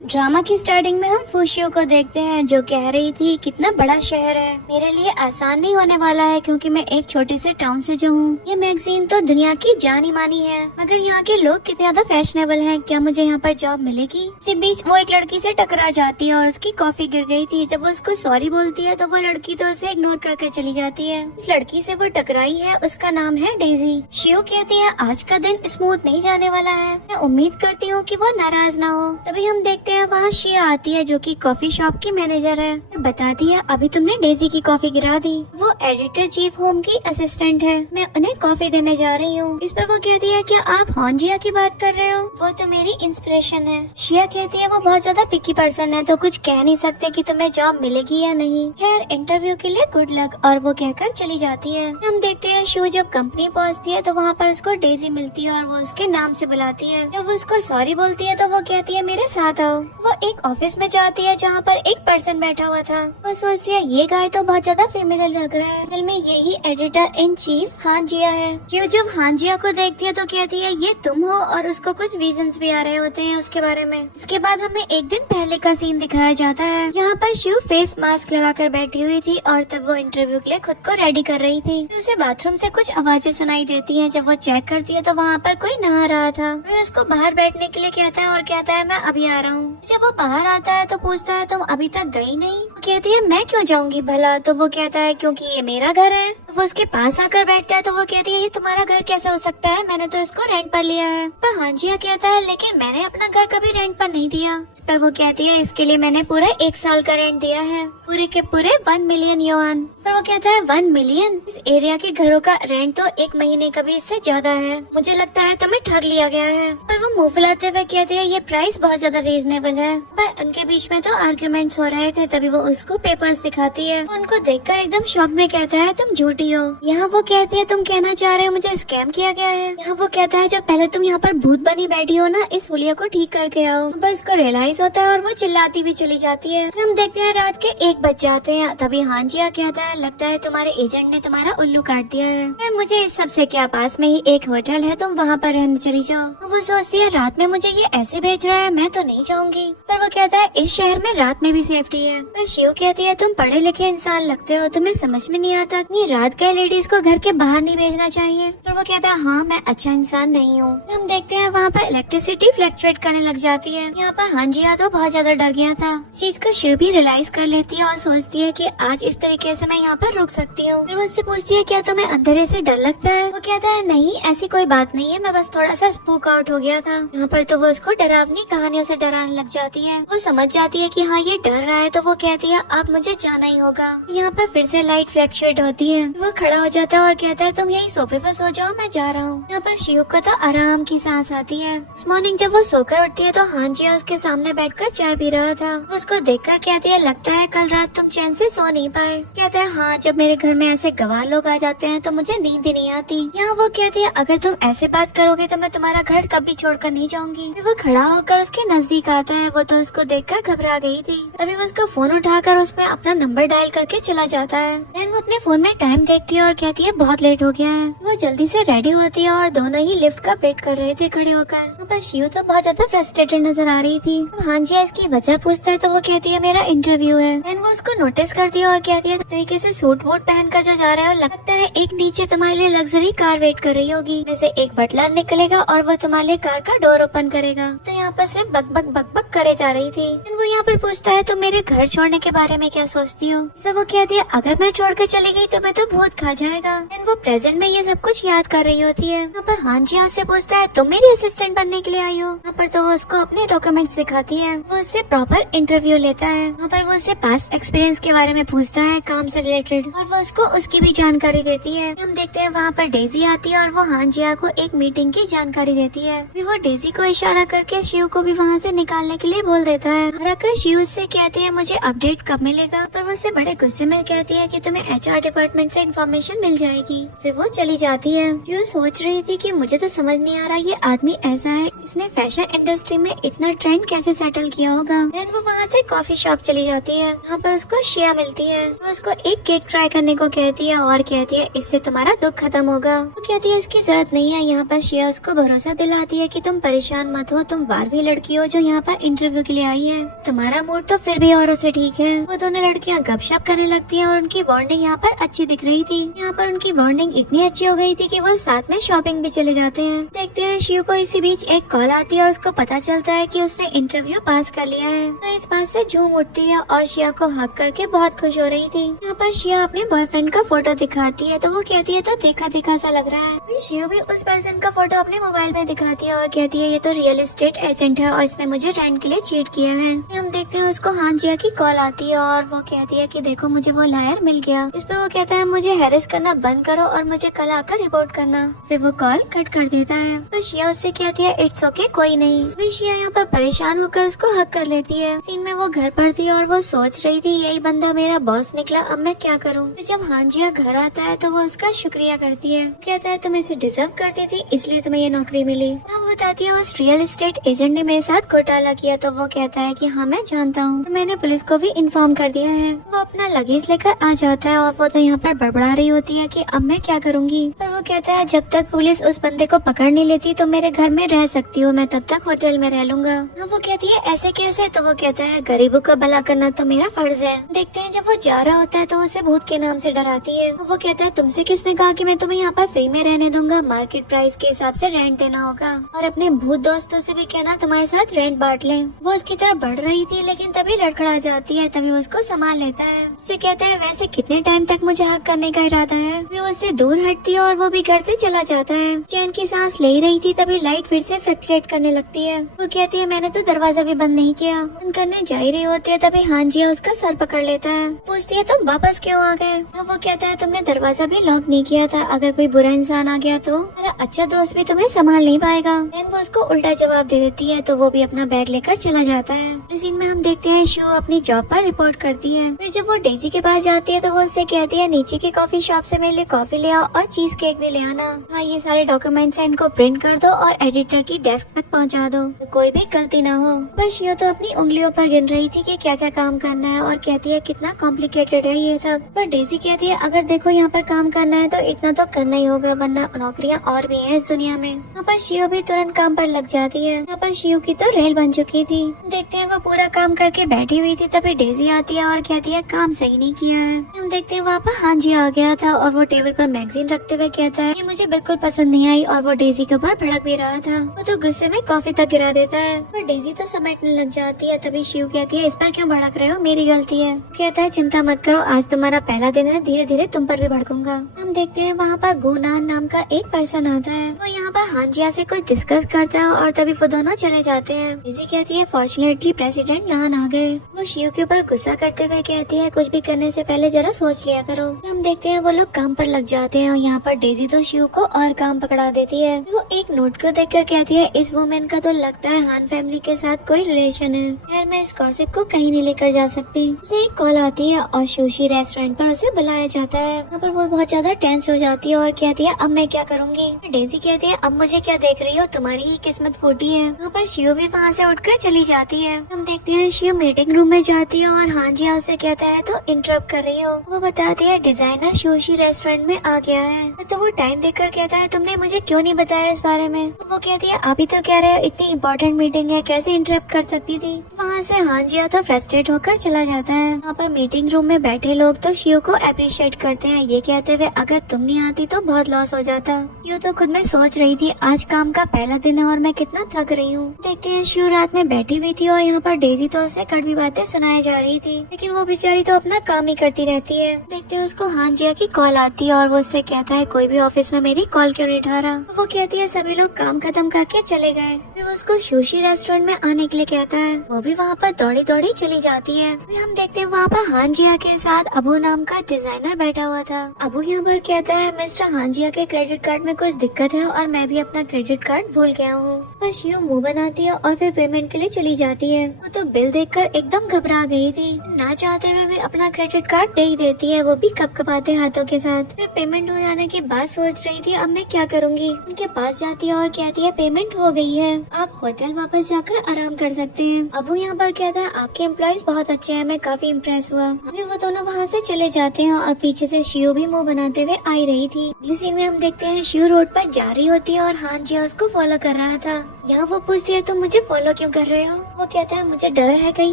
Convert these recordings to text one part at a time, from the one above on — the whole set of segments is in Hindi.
ड्रामा की स्टार्टिंग में हम फुशियो को देखते हैं जो कह रही थी कितना बड़ा शहर है, मेरे लिए आसान नहीं होने वाला है क्योंकि मैं एक छोटे से टाउन से जो हूँ। ये मैगजीन तो दुनिया की जानी मानी है मगर यहाँ के लोग कितने ज्यादा फैशनेबल हैं, क्या मुझे यहाँ पर जॉब मिलेगी। इसी बीच वो एक लड़की से टकरा जाती है और उसकी कॉफी गिर गई थी। जब वो उसको सॉरी बोलती है तो वो लड़की तो उसे इग्नोर करके चली जाती है। इस लड़की से वो टकराई है उसका नाम है डेजी। शियो कहती है आज का दिन स्मूथ नहीं जाने वाला है, मैं उम्मीद करती हूँ कि वो नाराज ना हो। तभी हम देखते हैं वहाँ शिया आती है जो कि कॉफी शॉप की मैनेजर है और बताती है अभी तुमने डेजी की कॉफी गिरा दी। वो एडिटर चीफ होम की असिस्टेंट है, मैं उन्हें कॉफी देने जा रही हूँ। इस पर वो कहती है क्या आप हॉन्जिया की बात कर रहे हो, वो तो मेरी इंस्पिरेशन है। शिया कहती है वो बहुत ज्यादा पिकी पर्सन है तो कुछ कह नहीं सकते कि तुम्हें जॉब मिलेगी या नहीं। खैर इंटरव्यू के लिए गुड लक, और वो कहकर चली जाती है। हम देखते हैं शू जब कंपनी पहुँचती है तो वहाँ पर उसको डेजी मिलती है और वो उसके नाम से बुलाती है। जब वो उसको सॉरी बोलती है तो वो कहती है मेरे साथ आओ। वो एक ऑफिस में जाती है जहाँ पर एक पर्सन बैठा हुआ था। वो सोचती है ये गाय तो बहुत ज्यादा फेमिलियर लग रहा है, दिल में यही एडिटर इन चीफ हांजिया है। क्यों जब हांजिया को देखती है तो कहती है ये तुम हो, और उसको कुछ विजन्स भी आ रहे होते हैं उसके बारे में। इसके बाद हमें एक दिन पहले का सीन दिखाया जाता है। यहाँ पर शिव फेस मास्क लगाकर बैठी हुई थी और तब वो इंटरव्यू के लिए खुद को रेडी कर रही थी। उसे बाथरूम से कुछ आवाजें सुनाई देती हैं। जब वो चेक करती है तो वहाँ पर कोई नहा रहा था। वो उसको बाहर बैठने के लिए कहता है और कहता है मैं अभी आ रहा हूँ। जब वो बाहर आता है तो पूछता है तुम अभी तक गई नहीं। वो कहती है मैं क्यों जाऊंगी भला, तो वो कहता है क्योंकि ये मेरा घर है। वो उसके पास आकर बैठता है तो वो कहती है ये तुम्हारा घर कैसे हो सकता है, मैंने तो इसको रेंट पर लिया है। पर हांजिया कहता है लेकिन मैंने अपना घर कभी रेंट पर नहीं दिया। इस पर वो कहती है इसके लिए मैंने पूरा 1 साल का रेंट दिया है, पूरे के पूरे 1 मिलियन युआन। पर वो कहता है 1 मिलियन, इस एरिया के घरों का रेंट तो 1 महीने का भी इससे ज्यादा है, मुझे लगता है तुम्हें ठग लिया गया है। पर वो मुंह फुलाते हुए कहते हैं ये प्राइस बहुत ज्यादा रीजनेबल है। पर उनके बीच में तो आर्ग्यूमेंट्स हो रहे थे, तभी वो उसको पेपर्स दिखाती है। उनको देखकर एकदम शॉक में कहता है तुम झूठी हो। यहाँ वो कहती है तुम कहना चाह रहे हो मुझे स्कैम किया गया है। यहाँ वो कहता है जो पहले तुम यहाँ पर भूत बनी बैठी हो ना, इस हुलिया को ठीक करके आओ। बस उसको रियलाइज होता है और वो चिल्लाती भी चली जाती है। हम देखते हैं रात के 1 बज जाते हैं। तभी हांजिया कहता है लगता है तुम्हारे एजेंट ने तुम्हारा उल्लू काट दिया है। मुझे इस सबसे क्या, पास में ही एक होटल है, तुम वहाँ पर रहने चली जाओ। वो सोचती है रात में मुझे ये ऐसे भेज रहा है, मैं तो नहीं जाऊंगी। पर वो कहता है इस शहर में रात में भी सेफ्टी है। पर शिव कहती है तुम पढ़े लिखे इंसान लगते हो, तुम्हें समझ में नहीं आता कि रात के लेडीज को घर के बाहर नहीं भेजना चाहिए। पर वो कहता है हाँ मैं अच्छा इंसान नहीं हूँ। हम देखते हैं वहाँ पर इलेक्ट्रिसिटी फ्लक्चुएट करने लग जाती है। यहाँ पर हांजिया तो बहुत ज्यादा डर गया था। इस चीज को शिव भी रियलाइज कर लेती है और सोचती है कि आज इस तरीके से मैं यहाँ पर रुक सकती हूँ। फिर वो उससे पूछती है क्या तुम्हें अंधेरे से डर लगता है। वो कहता है नहीं ऐसी कोई बात नहीं है, मैं बस थोड़ा सा स्पूक आउट हो गया था। यहाँ पर तो वो उसको डरावनी कहानियों से डराने लग जाती है। वो समझ जाती है कि हाँ ये डर रहा है तो वो कहती है अब मुझे जाना ही होगा। यहाँ पर फिर से लाइट फ्लक्चुएट होती है। वो खड़ा हो जाता है और कहता है तुम यही सोफे पर सो जाओ, मैं जा रहा हूँ। यहाँ पर शिव को तो आराम की सांस आती है। इस मॉर्निंग जब वो सोकर उठती है तो हांजिया उसके सामने बैठकर चाय पी रहा था। वो उसको देखकर कहती है लगता है कल रात तुम चैन से सो नहीं पाए। कहता है हाँ जब मेरे घर में ऐसे गवाह लोग आ जाते हैं तो मुझे नींद ही नहीं आती। यहाँ वो कहती है अगर तुम ऐसे बात करोगे तो मैं तुम्हारा घर कभी छोड़कर नहीं जाऊंगी। वो खड़ा होकर उसके नजदीक आता है। वो तो उसको देखकर घबरा गई थी। तभी वो उसका फोन उठाकर उसमें अपना नंबर डायल करके चला जाता है। देन वो अपने फोन में टाइम देखती है और कहती है बहुत लेट हो गया है। वो जल्दी से रेडी होती है और दोनों ही लिफ्ट का वेट कर रहे थे खड़े होकर। पर शिव तो बहुत ज्यादा फ्रस्ट्रेटेड नजर आ रही थी। हांजिया इसकी वजह पूछता है तो वो कहती है मेरा इंटरव्यू है। देन वो उसको नोटिस करती है और कहती है इस तरीके से सूट वूट पहनकर जो जा रहा है लगता है एक नीचे तुम्हारे लिए लग्जरी कार वेट कर रही होगी। जैसे एक बटलर निकलेगा और वो तुम्हारे लिए कार का डोर ओपन करेगा। तो यहाँ पर सिर्फ बक बक बक बक करे जा रही थी। वो यहाँ पर पूछता है तुम मेरे घर छोड़ने के बारे में क्या सोचती हो। फिर वो कहती है अगर मैं छोड़ कर चली गई तो मैं तो भूत खा जाएगा। वो प्रेजेंट में ये सब कुछ याद कर रही होती है। यहाँ पर हांजिया उससे पूछता है तुम मेरी असिस्टेंट बनने के लिए आई हो। यहाँ पर तो वो उसको अपने डॉक्यूमेंट्स दिखाती है। वो उससे प्रॉपर इंटरव्यू लेता है। यहाँ पर वो उससे पास्ट एक्सपीरियंस के बारे में पूछता है काम से रिलेटेड, और वो उसको उसकी भी जानकारी देती है। हम देखते हैं वहाँ पर डेजी आती है और वो हांजिया को एक मीटिंग की जानकारी देती है। फिर वो डेजी को इशारा करके शिव को भी वहाँ से निकालने के लिए बोल देता है। और शिव से कहती है मुझे अपडेट कब मिलेगा। पर वो उससे बड़े गुस्से में कहती है कि तुम्हें HR डिपार्टमेंट से इन्फॉर्मेशन मिल जाएगी। फिर वो चली जाती है। शियो सोच रही थी कि मुझे तो समझ नहीं आ रहा ये आदमी ऐसा है, इसने फैशन इंडस्ट्री में इतना ट्रेंड कैसे सेटल किया होगा। देन वो वहाँ से कॉफी शॉप चली जाती है। वहाँ पर उसको शिया मिलती है। वो उसको एक केक ट्राई करने को कहती है और कहती है इससे तुम्हारा दुख खत्म होगा। वो कहती है इसकी जरूरत नहीं है। यहाँ पर शिया उसको भरोसा दिलाती है कि तुम परेशान मत हो, तुम 12वीं लड़की हो जो यहाँ पर इंटरव्यू के लिए आई है, तुम्हारा मूड तो फिर भी औरों से ठीक है। वो दोनों लड़कियाँ गपशप करने लगती है और उनकी बॉन्डिंग यहाँ पर अच्छी दिख रही थी। यहाँ पर उनकी बॉन्डिंग इतनी अच्छी हो गई थी कि वो साथ में शॉपिंग भी चले जाते हैं। देखते हैं शियो को इसी बीच एक कॉल आती है और उसको पता चलता है कि उसने इंटरव्यू पास कर लिया है। तो इस बात से झूम उठती है और शिया को हक करके बहुत खुश हो रही थी। यहाँ पर शिया अपने बॉयफ्रेंड का फोटो दिखाती है तो वो कहती है तो देखा देखा सा लग रहा है। फिर शियो भी उस पर्सन का फोटो अपने मोबाइल में दिखाती है और कहती है ये तो रियल एस्टेट एजेंट है और इसने मुझे रेंट के लिए चीट किया है। हम देखते हैं उसको हाँ जिया की कॉल आती है और वो कहती है कि देखो मुझे वो लायर मिल गया। इस पर वो कहता है मुझे हैरेस करना बंद करो और मुझे कल आकर रिपोर्ट करना। फिर वो कॉल कट कर देता है। तो शिया उससे कहती है इट्स ओके कोई नहीं। फिर शिया यहाँ पर परेशान होकर उसको हक कर लेती है। सीन में वो घर पर थी और वो सोच रही थी यही बंदा मेरा बॉस निकला, अब मैं क्या करूँ। फिर जब हांजिया घर आता है तो वो उसका शुक्रिया करती है। कहता है तुम इसे डिजर्व करती थी इसलिए तुम्हें ये नौकरी मिली। वो बताती है उस रियल एस्टेट एजेंट ने मेरे साथ घोटाला किया। तो वो कहता है कि हाँ मैं जानता हूँ, मैंने पुलिस को भी इन्फॉर्म कर दिया है। वो अपना लगेज लेकर आ जाता है और वो तो यहाँ पर बड़बड़ा रही होती है कि अब मैं क्या करूँगी। पर वो कहता है जब तक पुलिस उस बंदे को पकड़ नहीं लेती तो मेरे घर में रह सकती हूँ, मैं तब तक होटल में रह लूंगा। वो कहती है ऐसे कैसे। तो वो कहता है गरीबों का भला करना तो मेरा फर्ज है। देखते हैं जब वो जा रहा होता है तो उसे भूत के नाम से डराती है। वो कहता है तुमसे किसने कहा कि मैं तुम्हें यहाँ पर फ्री में रहने दूंगा, मार्केट प्राइस के हिसाब से रेंट देना होगा और अपने भूत दोस्तों से भी कहना तुम्हारे साथ रेंट बांट ले। वो उसकी तरफ बढ़ रही थी लेकिन तभी लड़खड़ा जाती है। तभी वो उसको संभाल लेता है। उससे कहता है वैसे कितने टाइम तक मुझे हक करने का इरादा है। वो उससे दूर हटती है और वो भी घर से चला जाता है। चैन की सांस ले रही थी तभी लाइट फिर से फ्लक्चुएट करने लगती है। वो कहती है मैंने तो दरवाजा भी बंद नहीं किया। बंद करने जा ही रही होती है तभी हांजिया उसका सर पकड़ लेता है। पूछती है तुम वापस क्यों आ गए। वो कहता है तुमने दरवाजा भी लॉक नहीं किया था, अगर कोई बुरा इंसान आ गया तो मेरा अच्छा दोस्त भी तुम्हें संभाल नहीं पाएगा। वो उसको उल्टा जवाब दे देती है तो वो भी अपना बैग लेकर चला जाता है। इस सीन में हम देखते हैं शो अपनी जॉब पर रिपोर्ट करती है। फिर जब वो डेजी के पास जाती है तो वो उससे कहती है नीचे की कॉफी शॉप से मेरे लिए कॉफी ले आओ और चीज केक भी ले आना। हाँ ये सारे डॉक्यूमेंट्स हैं, इनको प्रिंट कर दो और एडिटर की डेस्क तक पहुंचा दो, कोई भी गलती ना हो। पर शियो तो अपनी उंगलियों पर गिन रही थी कि क्या क्या काम करना है और कहती है कितना कॉम्प्लिकेटेड है ये सब। पर डेजी कहती है अगर देखो यहाँ पर काम करना है तो इतना तो करना ही होगा वरना नौकरियाँ और भी है इस दुनिया में। यहाँ पर शियो भी तुरंत काम पर लग जाती है। यहाँ पर शियो की तो रेल बन चुकी थी। देखते हैं वो पूरा काम करके बैठी हुई थी तभी डेजी आती है और कहती है काम सही नहीं किया है। हम देखते हैं वहाँ पर हांजी आ गया था और वो टेबल पर मैगजीन रखते हुए कहता है ये मुझे बिल्कुल पसंद नहीं आई और वो डेजी के ऊपर भड़क भी रहा था। वो तो गुस्से में कॉफी तक गिरा देता है। पर डेजी तो समेटने लग जाती है। तभी शिव कहती है इस पर क्यों भड़क रहे हो, मेरी गलती है। कहता है चिंता मत करो, आज तुम्हारा पहला दिन है, धीरे धीरे तुम पर भी भड़कूंगा। हम देखते हैं वहाँ पर गुनान नाम का एक पर्सन आता है। वो यहाँ पर हांजिया से कुछ डिस्कस करता है और तभी वो दोनों चले जाते हैं। डेजी कहती है फॉर्चुनेटली प्रेसिडेंट नान आ गए। वो शिव के ऊपर गुस्सा करते हुए कहती है कुछ भी करने से पहले जरा सोच लिया करो। हम देखते हैं वो लोग काम पर लग जाते हैं और यहाँ पर डेजी तो शिव को और काम पकड़ा देती है। वो एक नोट को देखकर कहती है इस वुमेन का तो लगता है हान फैमिली के साथ कोई रिलेशन है। खैर मैं इस गॉसिप को कहीं नहीं लेकर जा सकती। उसे एक कॉल आती है और सुशी रेस्टोरेंट पर उसे बुलाया जाता है। यहाँ पर वो बहुत ज्यादा टेंस हो जाती है और कहती है अब मैं क्या करूँगी। डेजी कहती है अब मुझे क्या देख रही हो, तुम्हारी ही किस्मत फूटी है। यहाँ पर शिव भी वहाँ से उठकर चली जाती है। हम देखते हैं शिव मीटिंग रूम में जाती है और हांजिया उसे कहता है तो इंटरप्ट कर रही हो। वो बताती है डिजाइनर सुशी रेस्टोरेंट में आ गया है। तो वो टाइम देखकर कहता है तुमने मुझे क्यों नहीं बताया इस बारे में। वो कहती है आप ही तो कह रहे हो इतनी इम्पोर्टेंट मीटिंग है, कैसे इंटरप्ट कर सकती थी। वहाँ से हांजिया तो फ्रस्ट्रेट होकर चला जाता है। वहाँ पर मीटिंग रूम में बैठे लोग तो शिव को अप्रिशिएट करते हैं, ये कहते हुए अगर तुम नहीं आती तो बहुत लॉस हो जाता। शिव तो खुद में सोच रही थी आज काम का पहला दिन है और मैं कितना थक रही हूँ। देखते हैं शिव रात में बैठी हुई थी और यहाँ पर डेजी तो उसे कड़वी बातें सुनाई जा रही थी, लेकिन वो बेचारी तो अपना काम ही करती रहती है। देखते हैं उसको हांजिया की कॉल आती है और वो उससे कहता है कोई भी ऑफिस में मेरी कॉल क्यों नहीं उठा रहा। वो कहती है सभी लोग काम खत्म करके चले गए। फिर वो उसको सुशी रेस्टोरेंट में आने के लिए कहता है। वो भी वहाँ पर दौड़ी दौड़ी चली जाती है। फिर हम देखते हैं वहाँ पर हांजिया के साथ अबू नाम का डिजाइनर बैठा हुआ था। अबू यहाँ पर कहता है मिस्टर हांजिया के क्रेडिट कार्ड में कुछ दिक्कत है और मैं भी अपना क्रेडिट कार्ड भूल गया हूँ। बस यूँ मुँह बनाती है और फिर पेमेंट के लिए चली जाती है। वो तो बिल देखकर एकदम घबरा गई थी, ना चाहते हुए भी अपना क्रेडिट कार्ड दे ही देती है, वो भी कपकपा आते हाथों के साथ। फिर पेमेंट हो जाने के बाद सोच रही थी अब मैं क्या करूँगी। उनके पास जाती है और कहती है पेमेंट हो गई है, आप होटल वापस जाकर आराम कर सकते हैं। अबू यहाँ पर कहता है आपके एम्प्लॉइज बहुत अच्छे हैं, मैं काफी इम्प्रेस हुआ। अभी वो दोनों वहाँ से चले जाते हैं और पीछे से शियो भी मुंह बनाते हुए आई रही थी। अगले सीन में हम देखते हैं शियो रोड पर जा रही होती है और हान जिया उसको फॉलो कर रहा था। यहाँ वो पूछती है तुम मुझे फॉलो क्यों कर रहे हो। वो कहता है मुझे डर है कहीं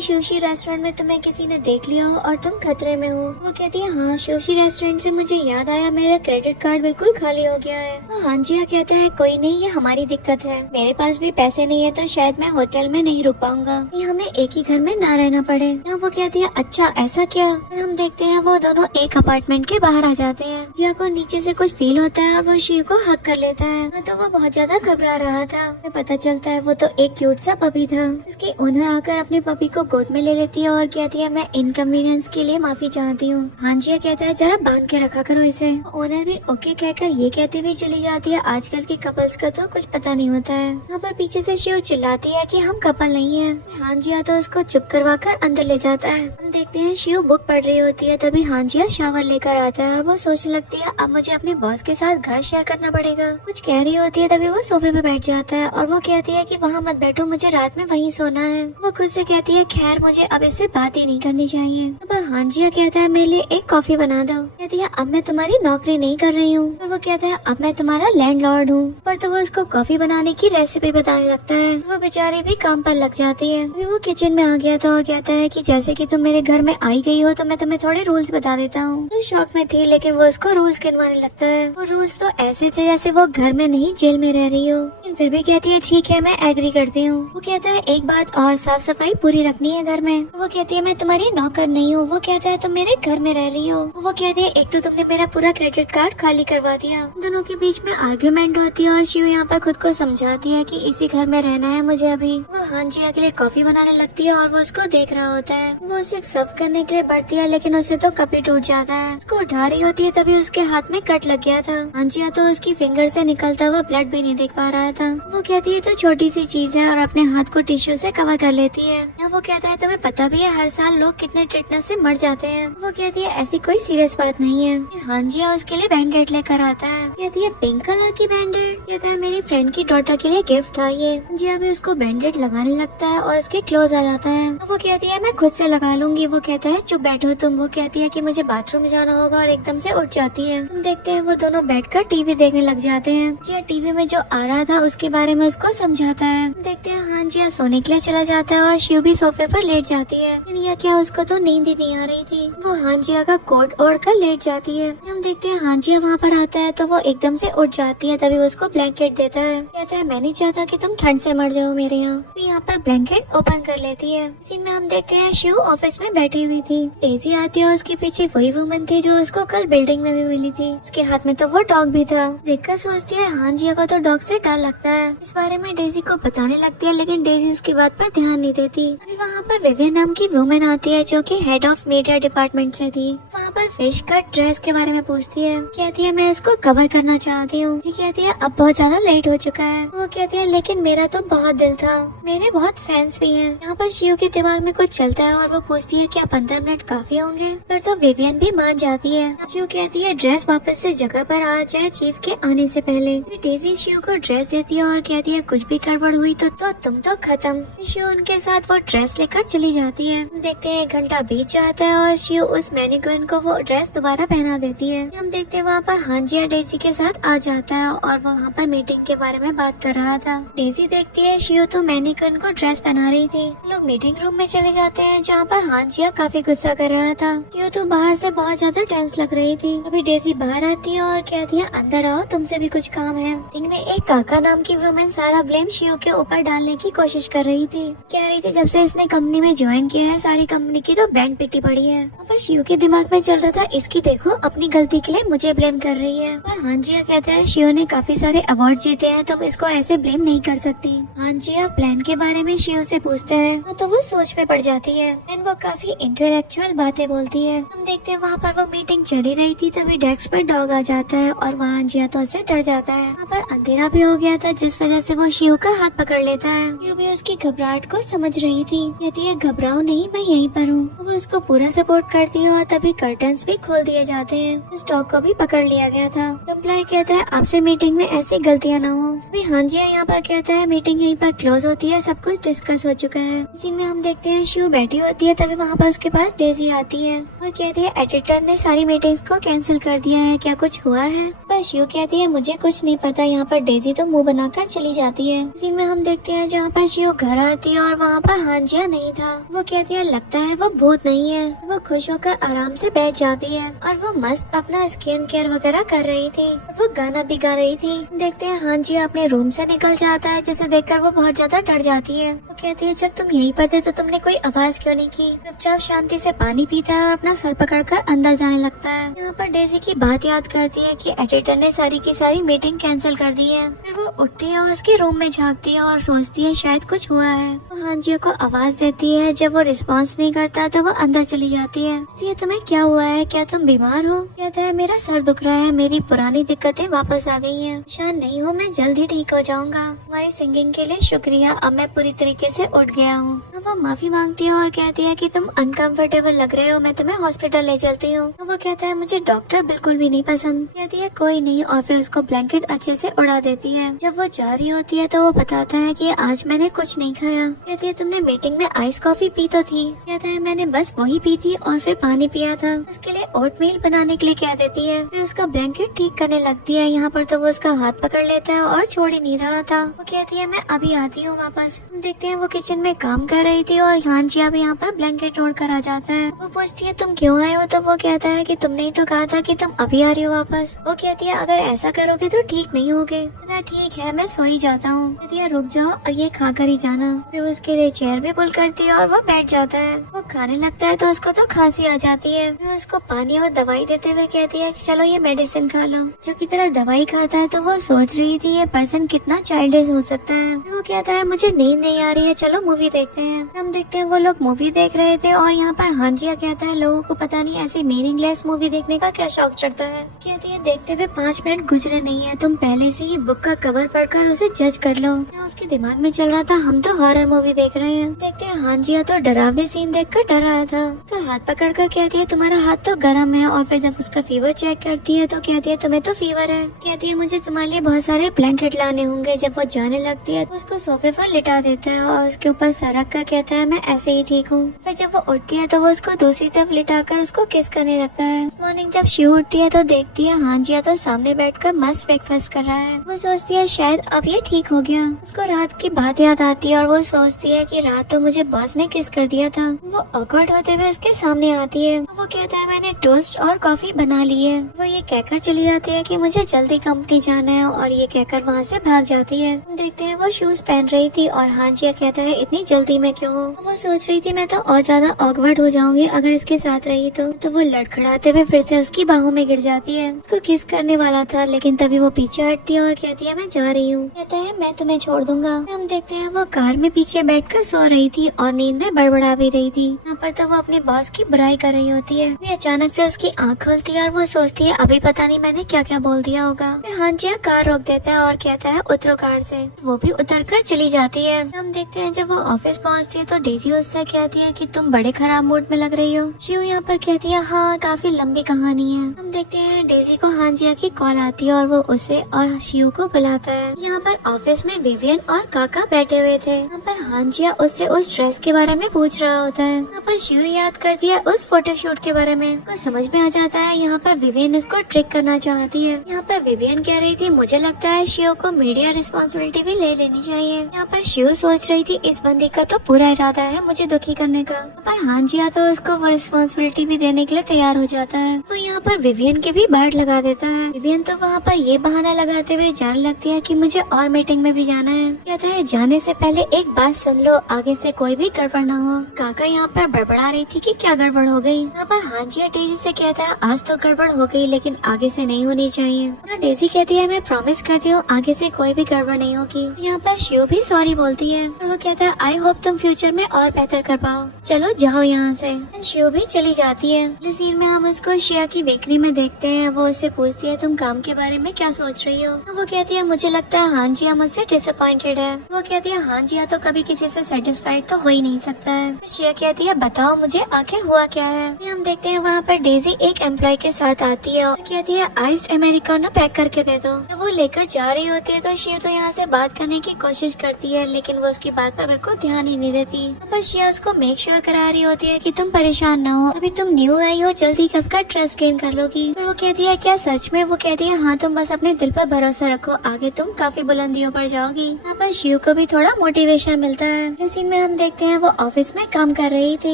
सुशी रेस्टोरेंट में तुम्हें किसी ने देख लिया हो और तुम खतरे में हो। वो कहती है हाँ सुशी रेस्टोरेंट से मुझे याद आया मेरा क्रेडिट कार्ड बिल्कुल खाली हो गया है। हान जिया कहता है कोई नहीं, ये हमारी दिक्कत है, मेरे पास भी पैसे नहीं है तो शायद मैं होटल में नहीं रुक पाऊंगा, हमें एक ही घर में ना रहना पड़े। यहाँ वो कहती है अच्छा ऐसा क्या। हम देखते हैं वो दोनों एक अपार्टमेंट के बाहर आ जाते हैं। जिया को नीचे से कुछ फील होता है और वो शिव को हक कर लेता है। तो वो बहुत ज्यादा घबरा रहा था। पता चलता है वो तो एक क्यूट सा पपी था। उसकी ओनर आकर अपने पपी को गोद में ले लेती है और कहती है मैं इनकन्वीनियंस के लिए माफी चाहती हूँ। हाँ जिया कहता है जरा बांध के रखा करो इसे। ओनर भी ओके कहकर ये कहती हुई चली जाती है आजकल के कपल्स का तो कुछ पता नहीं होता है। यहाँ पर पीछे से शिव चिल्लाती है कि हम कपल नहीं है। हांजिया तो उसको चुप करवा कर अंदर ले जाता है। हम देखते हैं शिव बुक पढ़ रही होती है, तभी हांजिया शावर लेकर आता है और वो सोचने लगती है अब मुझे अपने बॉस के साथ घर शेयर करना पड़ेगा। कुछ कह रही होती है तभी वो सोफे पे बैठ जाता है और वो कहती है कि वहाँ मत बैठो, मुझे रात में वहीं सोना है। वो खुद से कहती है खैर मुझे अब इससे बात ही नहीं करनी चाहिए। अब हांजिया कहता है मेरे लिए एक कॉफी बना दो। कहती है अब मैं तुम्हारी नौकरी नहीं कर रही हूँ। और वो कहता है अब मैं तुम्हारा लैंडलॉर्ड हूँ। पर तो वो उसको कॉफी बनाने की रेसिपी बताने लगता है। वो बेचारी भी काम पर लग जाती है। वो किचन में आ गया था और कहता है कि जैसे कि तुम मेरे घर में आई गई हो तो मैं तुम्हें थोड़े रूल्स बता देता हूँ। तो शौक में थी लेकिन वो उसको रूल्स गिनवाने लगता है। वो रूल्स तो ऐसे थे जैसे वो घर में नहीं जेल में रह रही हो, लेकिन फिर भी कहती है ठीक है मैं एग्री करती हूँ। वो कहता है एक बात और, साफ सफाई पूरी रखनी है घर में। वो कहती है मैं तुम्हारी नौकर नहीं हूँ। वो कहता है तुम मेरे घर में रह रही हो। वो कहती है एक तो तुमने मेरा पूरा क्रेडिट कार्ड खाली करवा दिया। दोनों के बीच में आर्ग्यूमेंट होती है और शिव यहाँ पर खुद को समझाती है कि इसी घर में रहना है मुझे अभी। वो हांजिया के लिए कॉफी बनाने लगती है और वो उसको देख रहा होता है। वो उसे सर्व करने के लिए बढ़ती है लेकिन उससे तो कप ही टूट जाता है। उसको उठा रही होती है तभी उसके हाथ में कट लग गया था। हांजिया तो उसकी फिंगर से निकलता हुआ ब्लड भी नहीं देख पा रहा था। वो कहती है तो छोटी सी चीज है और अपने हाथ को टिश्यू से कवर कर लेती है। या वो कहता है तुम्हें पता भी है हर साल लोग कितने टिटनेस से मर जाते हैं। वो कहती है ऐसी कोई सीरियस बात नहीं है। हांजिया उसके लिए बैंडेड लेकर आता है। कहती है पिंक कलर की बैंडेड। कहता है मेरी फ्रेंड की डॉटर के लिए गिफ्ट था ये। जिया भी उसको बैंडेड लगाने लगता है और उसके क्लोज आ जाता है। वो कहती है मैं खुद से लगा लूंगी। वो कहता है चुप बैठो तुम। वो कहती है कि मुझे बाथरूम जाना होगा और एकदम से उठ जाती है। हम देखते हैं वो दोनों बैठकर टीवी देखने लग जाते हैं। जिया टीवी में जो आ रहा था उसके बारे में उसको समझाता है। देखते हैं हाँ जिया सोने के लिए चला जाता है और शिव भी सोफे पर लेट जाती है। या क्या उसको तो नींद ही नहीं आ रही थी। वो हांजिया का कोट ओढ़ कर लेट जाती है। हम देखते हैं हांजिया वहाँ पर आता है तो वो एकदम से उठ जाती है, तभी उसको ब्लैंकेट देता है। कहता है मैं नहीं चाहता कि तुम ठंड से मर जाओ मेरे यहाँ। यहाँ पर ब्लैंकेट ओपन कर लेती है। इसी में हम देखते हैं शिव ऑफिस में बैठी हुई थी। डेजी आती है और उसके पीछे वही वुमन थी जो उसको कल बिल्डिंग में भी मिली थी। उसके हाथ में तो वो डॉग भी था। देखकर सोचती है हांजिया को तो डॉग से डर लगता है। इस बारे में डेजी को बताने लगती है लेकिन डेजी उसकी बात पर ध्यान नहीं देती। अभी वहाँ पर विवियन नाम की वुमन आती है जो कि हेड ऑफ मीडिया डिपार्टमेंट से थी। वहाँ पर फिश कट ड्रेस के बारे में पूछती है। कहती है मैं इसको कवर करना चाहती हूँ। कहती है अब बहुत ज्यादा लेट हो चुका है। वो कहती है लेकिन मेरा तो बहुत दिल था, मेरे बहुत फैंस भी हैं। यहाँ पर शिव के दिमाग में कुछ चलता है और वो पूछती है क्या 15 मिनट काफी होंगे। फिर तो विवियन भी मान जाती है। शिव कहती है ड्रेस वापस से जगह पर आ जाए चीफ के आने से पहले। डेजी शिव को ड्रेस देती है और कहती है कुछ भी गड़बड़ हुई तो तुम तो खत्म। शिव उनके साथ वो ड्रेस लेकर चली जाती है। देखते हैं 1 घंटा बीत जाता है और शिव उस मैनिक्विन को वो ड्रेस दोबारा पहना देती है। हम देखते हैं वहाँ पर हांजिया डेजी के साथ आ जाता है और वहाँ पर मीटिंग के बारे में बात कर रहा था। डेजी देखती है शिव तो मैनिक्विन को ड्रेस पहना रही थी। लोग मीटिंग रूम में चले जाते हैं जहाँ पर हांजिया काफी गुस्सा कर रहा था। शिव तो बाहर से बहुत ज्यादा टेंस लग रही थी। अभी डेजी बाहर आती है और कहती है अंदर आओ तुमसे भी कुछ काम है। मीटिंग में एक काका नाम की वुमन सारा ब्लेम शिव के ऊपर डालने की कोशिश कर रही थी। कह रही थी जब से इसने कंपनी में ज्वाइन किया है सारी कंपनी की तो बैंड पिटी पड़ी है। पर शिव के दिमाग में चल रहा था इसकी देखो अपनी गलती के लिए मुझे ब्लेम कर रही है। पर हांजिया कहता है शिव ने काफी सारे अवार्ड जीते हैं, तुम इसको ऐसे ब्लेम नहीं कर सकती। हांजिया प्लान के बारे में शिव से पूछते हैं तो वो सोच में पड़ जाती है एंड वो काफी इंटेलेक्चुअल बातें बोलती है। हम देखते हैं वहाँ पर वो मीटिंग चली रही थी तभी डेस्क पर डॉग आ जाता है और वहाँ हांजिया तो उससे डर जाता है। वहाँ पर अंधेरा भी हो गया था जिस वजह से वो शिव का हाथ पकड़ लेता है। शिव भी उसकी घबराहट को समझ रही थी। कहती है घबराओ नहीं, मैं यहीं पर हूँ। वो उसको पूरा सपोर्ट करती है और तभी कर्टन्स भी खोल दिए जाते हैं। उस डॉग को भी पकड़ लिया गया था। एम्प्लॉय कहता है आपसे मीटिंग में ऐसी गलतियाँ न हो। अभी हांजिया यहाँ पर कहता है मीटिंग यहीं पर क्लोज होती है, सब कुछ डिस्कस हो चुका है। इसी में हम देखते हैं शिव बैठी होती है, तभी वहाँ पर उसके पास डेजी आती है और कहती है एडिटर ने सारी मीटिंग्स को कैंसिल कर दिया है, क्या कुछ हुआ है? पर शिव कहती है मुझे कुछ नहीं पता। यहाँ पर डेजी तो मुंह बनाकर चली जाती है। इसी में हम देखते हैं जहाँ पर शिव घर आती है और वहाँ पर हांजिया नहीं था। वो कहती है लगता है वो भूत नहीं है। वो खुश होकर आराम से बैठ जाती है और वो मस्त अपना स्किन केयर वगैरह कर रही थी। वो गाना भी गा रही थी। देखते हैं हांजिया अपने रूम से निकल जाता है, जिसे देखकर वो बहुत ज्यादा डर जाती है। वो कहती है जब तुम यहीं पर थे तो तुमने कोई आवाज क्यों नहीं की? चुपचाप शांति से पानी पीता है और अपना सर पकड़कर अंदर जाने लगता है। यहाँ पर डेजी की बात याद करती है कि एडिटर ने सारी की सारी मीटिंग कैंसिल कर दी है। फिर वो उठती है और उसके रूम में झांकती है और सोचती है शायद कुछ हुआ है। वो हांजिया को आवाज देती है। जब वो रिस्पॉन्स नहीं करता तो वो अंदर चली जाती है। पूछती है तुम्हें क्या हुआ है, क्या तुम बीमार हो? कहता है मेरा सर दुख रहा है, मेरी पुरानी दिक्कतें वापस आ गई हैं। शायद नहीं हो, मैं जल्दी ठीक हो जाऊंगा। तुम्हारी सिंगिंग के लिए शुक्रिया, अब मैं पूरी तरीके से उठ गया हूँ। वो माफी मांगती है और कहती है कि तुम अनकंफर्टेबल लग रहे हो, मैं तुम्हें हॉस्पिटल ले चलती हूँ। वो कहता है मुझे डॉक्टर बिल्कुल भी नहीं पसंद। कहती है कोई नहीं और फिर उसको ब्लैंकेट अच्छे से उड़ा देती है। जब वो जा रही होती है तो वो बताता है कि आज मैंने कुछ नहीं खाया। कहती है तुमने मीटिंग में आइस कॉफी पी तो थी? कहता है मैंने बस वही पी थी और फिर पानी पिया था। उसके लिए ओटमील बनाने के लिए कह देती है। फिर उसका ब्लैंकेट ठीक करने लगती है। यहाँ पर तो वो उसका हाथ पकड़ लेता है और छोड़ ही नहीं रहा था। वो कहती है मैं अभी आती हूँ वापस। देखते हैं वो किचन में काम कर रही थी और हांजिया भी यहाँ पर ब्लैंकेट ओढ़ कर आ जाता है। वो पूछती है तुम क्यों आए हो? तो वो कहता है कि तुमने ही तो कहा था कि तुम अभी आ रही हो वापस। वो कहती है अगर ऐसा करोगे तो ठीक नहीं होगे। ठीक है मैं सो ही जाता हूँ। कहती है रुक जाओ और ये खा कर ही जाना। फिर उसके लिए चेयर भी पुल करती है और वो बैठ जाता है। वो खाने लगता है तो उसको तो खांसी आ जाती है। फिर उसको पानी और दवाई देते हुए कहती है कि चलो ये मेडिसिन खा लो। जो की तरह दवाई खाता है तो वो सोच रही थी ये पर्सन कितना चाइल्डिश हो सकता है। वो कहता है मुझे नींद नहीं आ रही है, चलो मूवी देखते हैं। हम देखते हैं वो लोग मूवी देख रहे थे और यहाँ पर हांजिया कहता है लोगों को पता नहीं ऐसी मीनिंगलेस मूवी देखने का क्या शौक चढ़ता है। कहती है देखते हुए 5 मिनट गुजरे नहीं है, तुम पहले से ही बुक का कवर पढ़कर उसे जज कर लो। उसके दिमाग में चल रहा था हम तो हॉरर मूवी देख रहे हैं। देखते हैं हांजिया तो डरावने सीन देखकर डर रहा था। उसका हाथ पकड़कर कहती है तुम्हारा हाथ तो गर्म है। और फिर जब उसका फीवर चेक करती है तो कहती है तुम्हें तो फीवर है। कहती है मुझे तुम्हारे लिए बहुत सारे ब्लैंकेट लाने होंगे। जब वो जाने लगती है तो उसको सोफे पर लिटा देता है और उसके ऊपर सर रख कर कहता है मैं ऐसे ही ठीक हूँ। फिर जब वो उठती है तो वो उसको दूसरी तरफ लिटाकर उसको किस करने लगता है। इस मॉर्निंग जब शिव उठती है तो देखती है हांजिया तो सामने बैठकर मस्त ब्रेकफास्ट कर रहा है। वो सोचती है शायद अब ये ठीक हो गया। उसको रात की बात याद आती है और वो सोचती है कि रात तो मुझे बॉस ने किस कर दिया था। वो ऑकवर्ड होते हुए उसके सामने आती है। वो कहता है मैंने टोस्ट और कॉफी बना ली है। वो ये कहकर चली जाती है कि मुझे जल्दी कंपनी जाना है और ये कहकर वहाँ से भाग जाती है। देखते हैं वो शूज पहन रही थी और हांजिया कहता है इतनी जल्दी में क्यों हूँ? वो सोच रही थी मैं तो और ज्यादा ऑकवर्ड हो जाऊंगी अगर इसके साथ रही तो वो लड़खड़ाते हुए फिर से उसकी बाहों में गिर जाती है। उसको किस करने वाला था लेकिन तभी वो पीछे हटती है और कहती है मैं जा रही हूँ। कहता है मैं तुम्हें छोड़ दूंगा। हम देखते हैं वो कार में पीछे बैठकर सो रही थी और नींद में बड़बड़ा भी रही थी। यहाँ पर तो वो अपने बॉस की बुराई कर रही होती है। फिर अचानक से उसकी आँख खुलती है और वो सोचती है अभी पता नहीं मैंने क्या क्या बोल दिया होगा। फिर हांजिया कार रोक देता है और कहता है उतरो कार से। वो भी उतर कर चली जाती है। हम देखते हैं जब वो ऑफिस पहुँचती है तो डेजी उससे कहती है कि तुम बड़े खराब मूड में लग रही हो। शिव यहाँ पर कहती है हाँ काफी लंबी कहानी है। हम देखते हैं डेजी को हांजिया की कॉल आती है और वो उसे और शिव को बुलाता है। यहाँ पर ऑफिस में विवियन और काका बैठे हुए थे। यहाँ पर हांजिया उससे उस ड्रेस के बारे में पूछ रहा होता है। यहाँ पर शिव याद करती है उस फोटोशूट के बारे में। उसको समझ में आ जाता है यहाँ पर विवियन उसको ट्रिक करना चाहती है। यहाँ पर विवियन कह रही थी मुझे लगता है शिव को मीडिया रिस्पॉन्सिबिलिटी भी ले लेनी चाहिए। यहाँ पर शिव सोच रही थी इस बंदी का तो पूरा इरादा है मुझे दुखी करने का। पर हांजिया तो उसको वो रिस्पॉन्सिबिलिटी भी देने के लिए तैयार हो जाता है। वो यहाँ पर विवियन के भी बाट लगा देता है। विवियन तो वहाँ पर ये बहाना लगाते हुए जाने लगती है कि मुझे और मीटिंग में भी जाना है। कहता है जाने से पहले एक बात सुन लो, आगे से कोई भी गड़बड़ ना हो। काका यहाँ पर बड़बड़ा रही थी कि क्या गड़बड़ हो गई। यहाँ पर हांजिया डेजी से कहता है आज तो गड़बड़ हो गई लेकिन आगे से नहीं होनी चाहिए। डेजी कहती है मैं प्रॉमिस करती हूँ आगे से कोई भी गड़बड़ नहीं होगी। यहाँ पर शिव भी सॉरी बोलती है और वो कहता है आई होप तुम फ्यूचर में और बेहतर कर पाओ, चलो जाओ यहाँ से। शिव भी चली जाती है। इस सीन में हम उसको शिया की बेकरी में देखते हैं। वो उससे पूछती है तुम काम के बारे में क्या सोच रही हो। वो कहती है मुझे लगता है हांजिया मुझसे डिसअपॉइंटेड है। वो कहती है हांजिया तो कभी किसी से सेटिस्फाइड तो हो ही नहीं सकता है। शिया कहती है बताओ मुझे आखिर हुआ क्या है। हम देखते हैं वहाँ पर डेजी एक एम्प्लॉय के साथ आती है और कहती है आइस्ड अमेरिकानो पैक करके दे दो। तो वो लेकर जा रही होती है तो शिया तो यहाँ से बात करने की कोशिश करती है, लेकिन वो उसकी बात पर बिल्कुल ध्यान ही नहीं देती। पर शिया उसको मेक श्योर करा रही होती है कि तुम परेशान न हो, अभी तुम न्यू आई हो, जल्दी कब का ट्रस्ट गेन कर लोगी। फिर वो कहती है क्या सच में? वो कहती है हाँ, तुम बस अपने दिल पर भरोसा रखो, आगे तुम काफी बुलंदियों पर जाओगी। यहाँ पर शिव को भी थोड़ा मोटिवेशन मिलता है। इस सीन में हम देखते हैं वो ऑफिस में काम कर रही थी।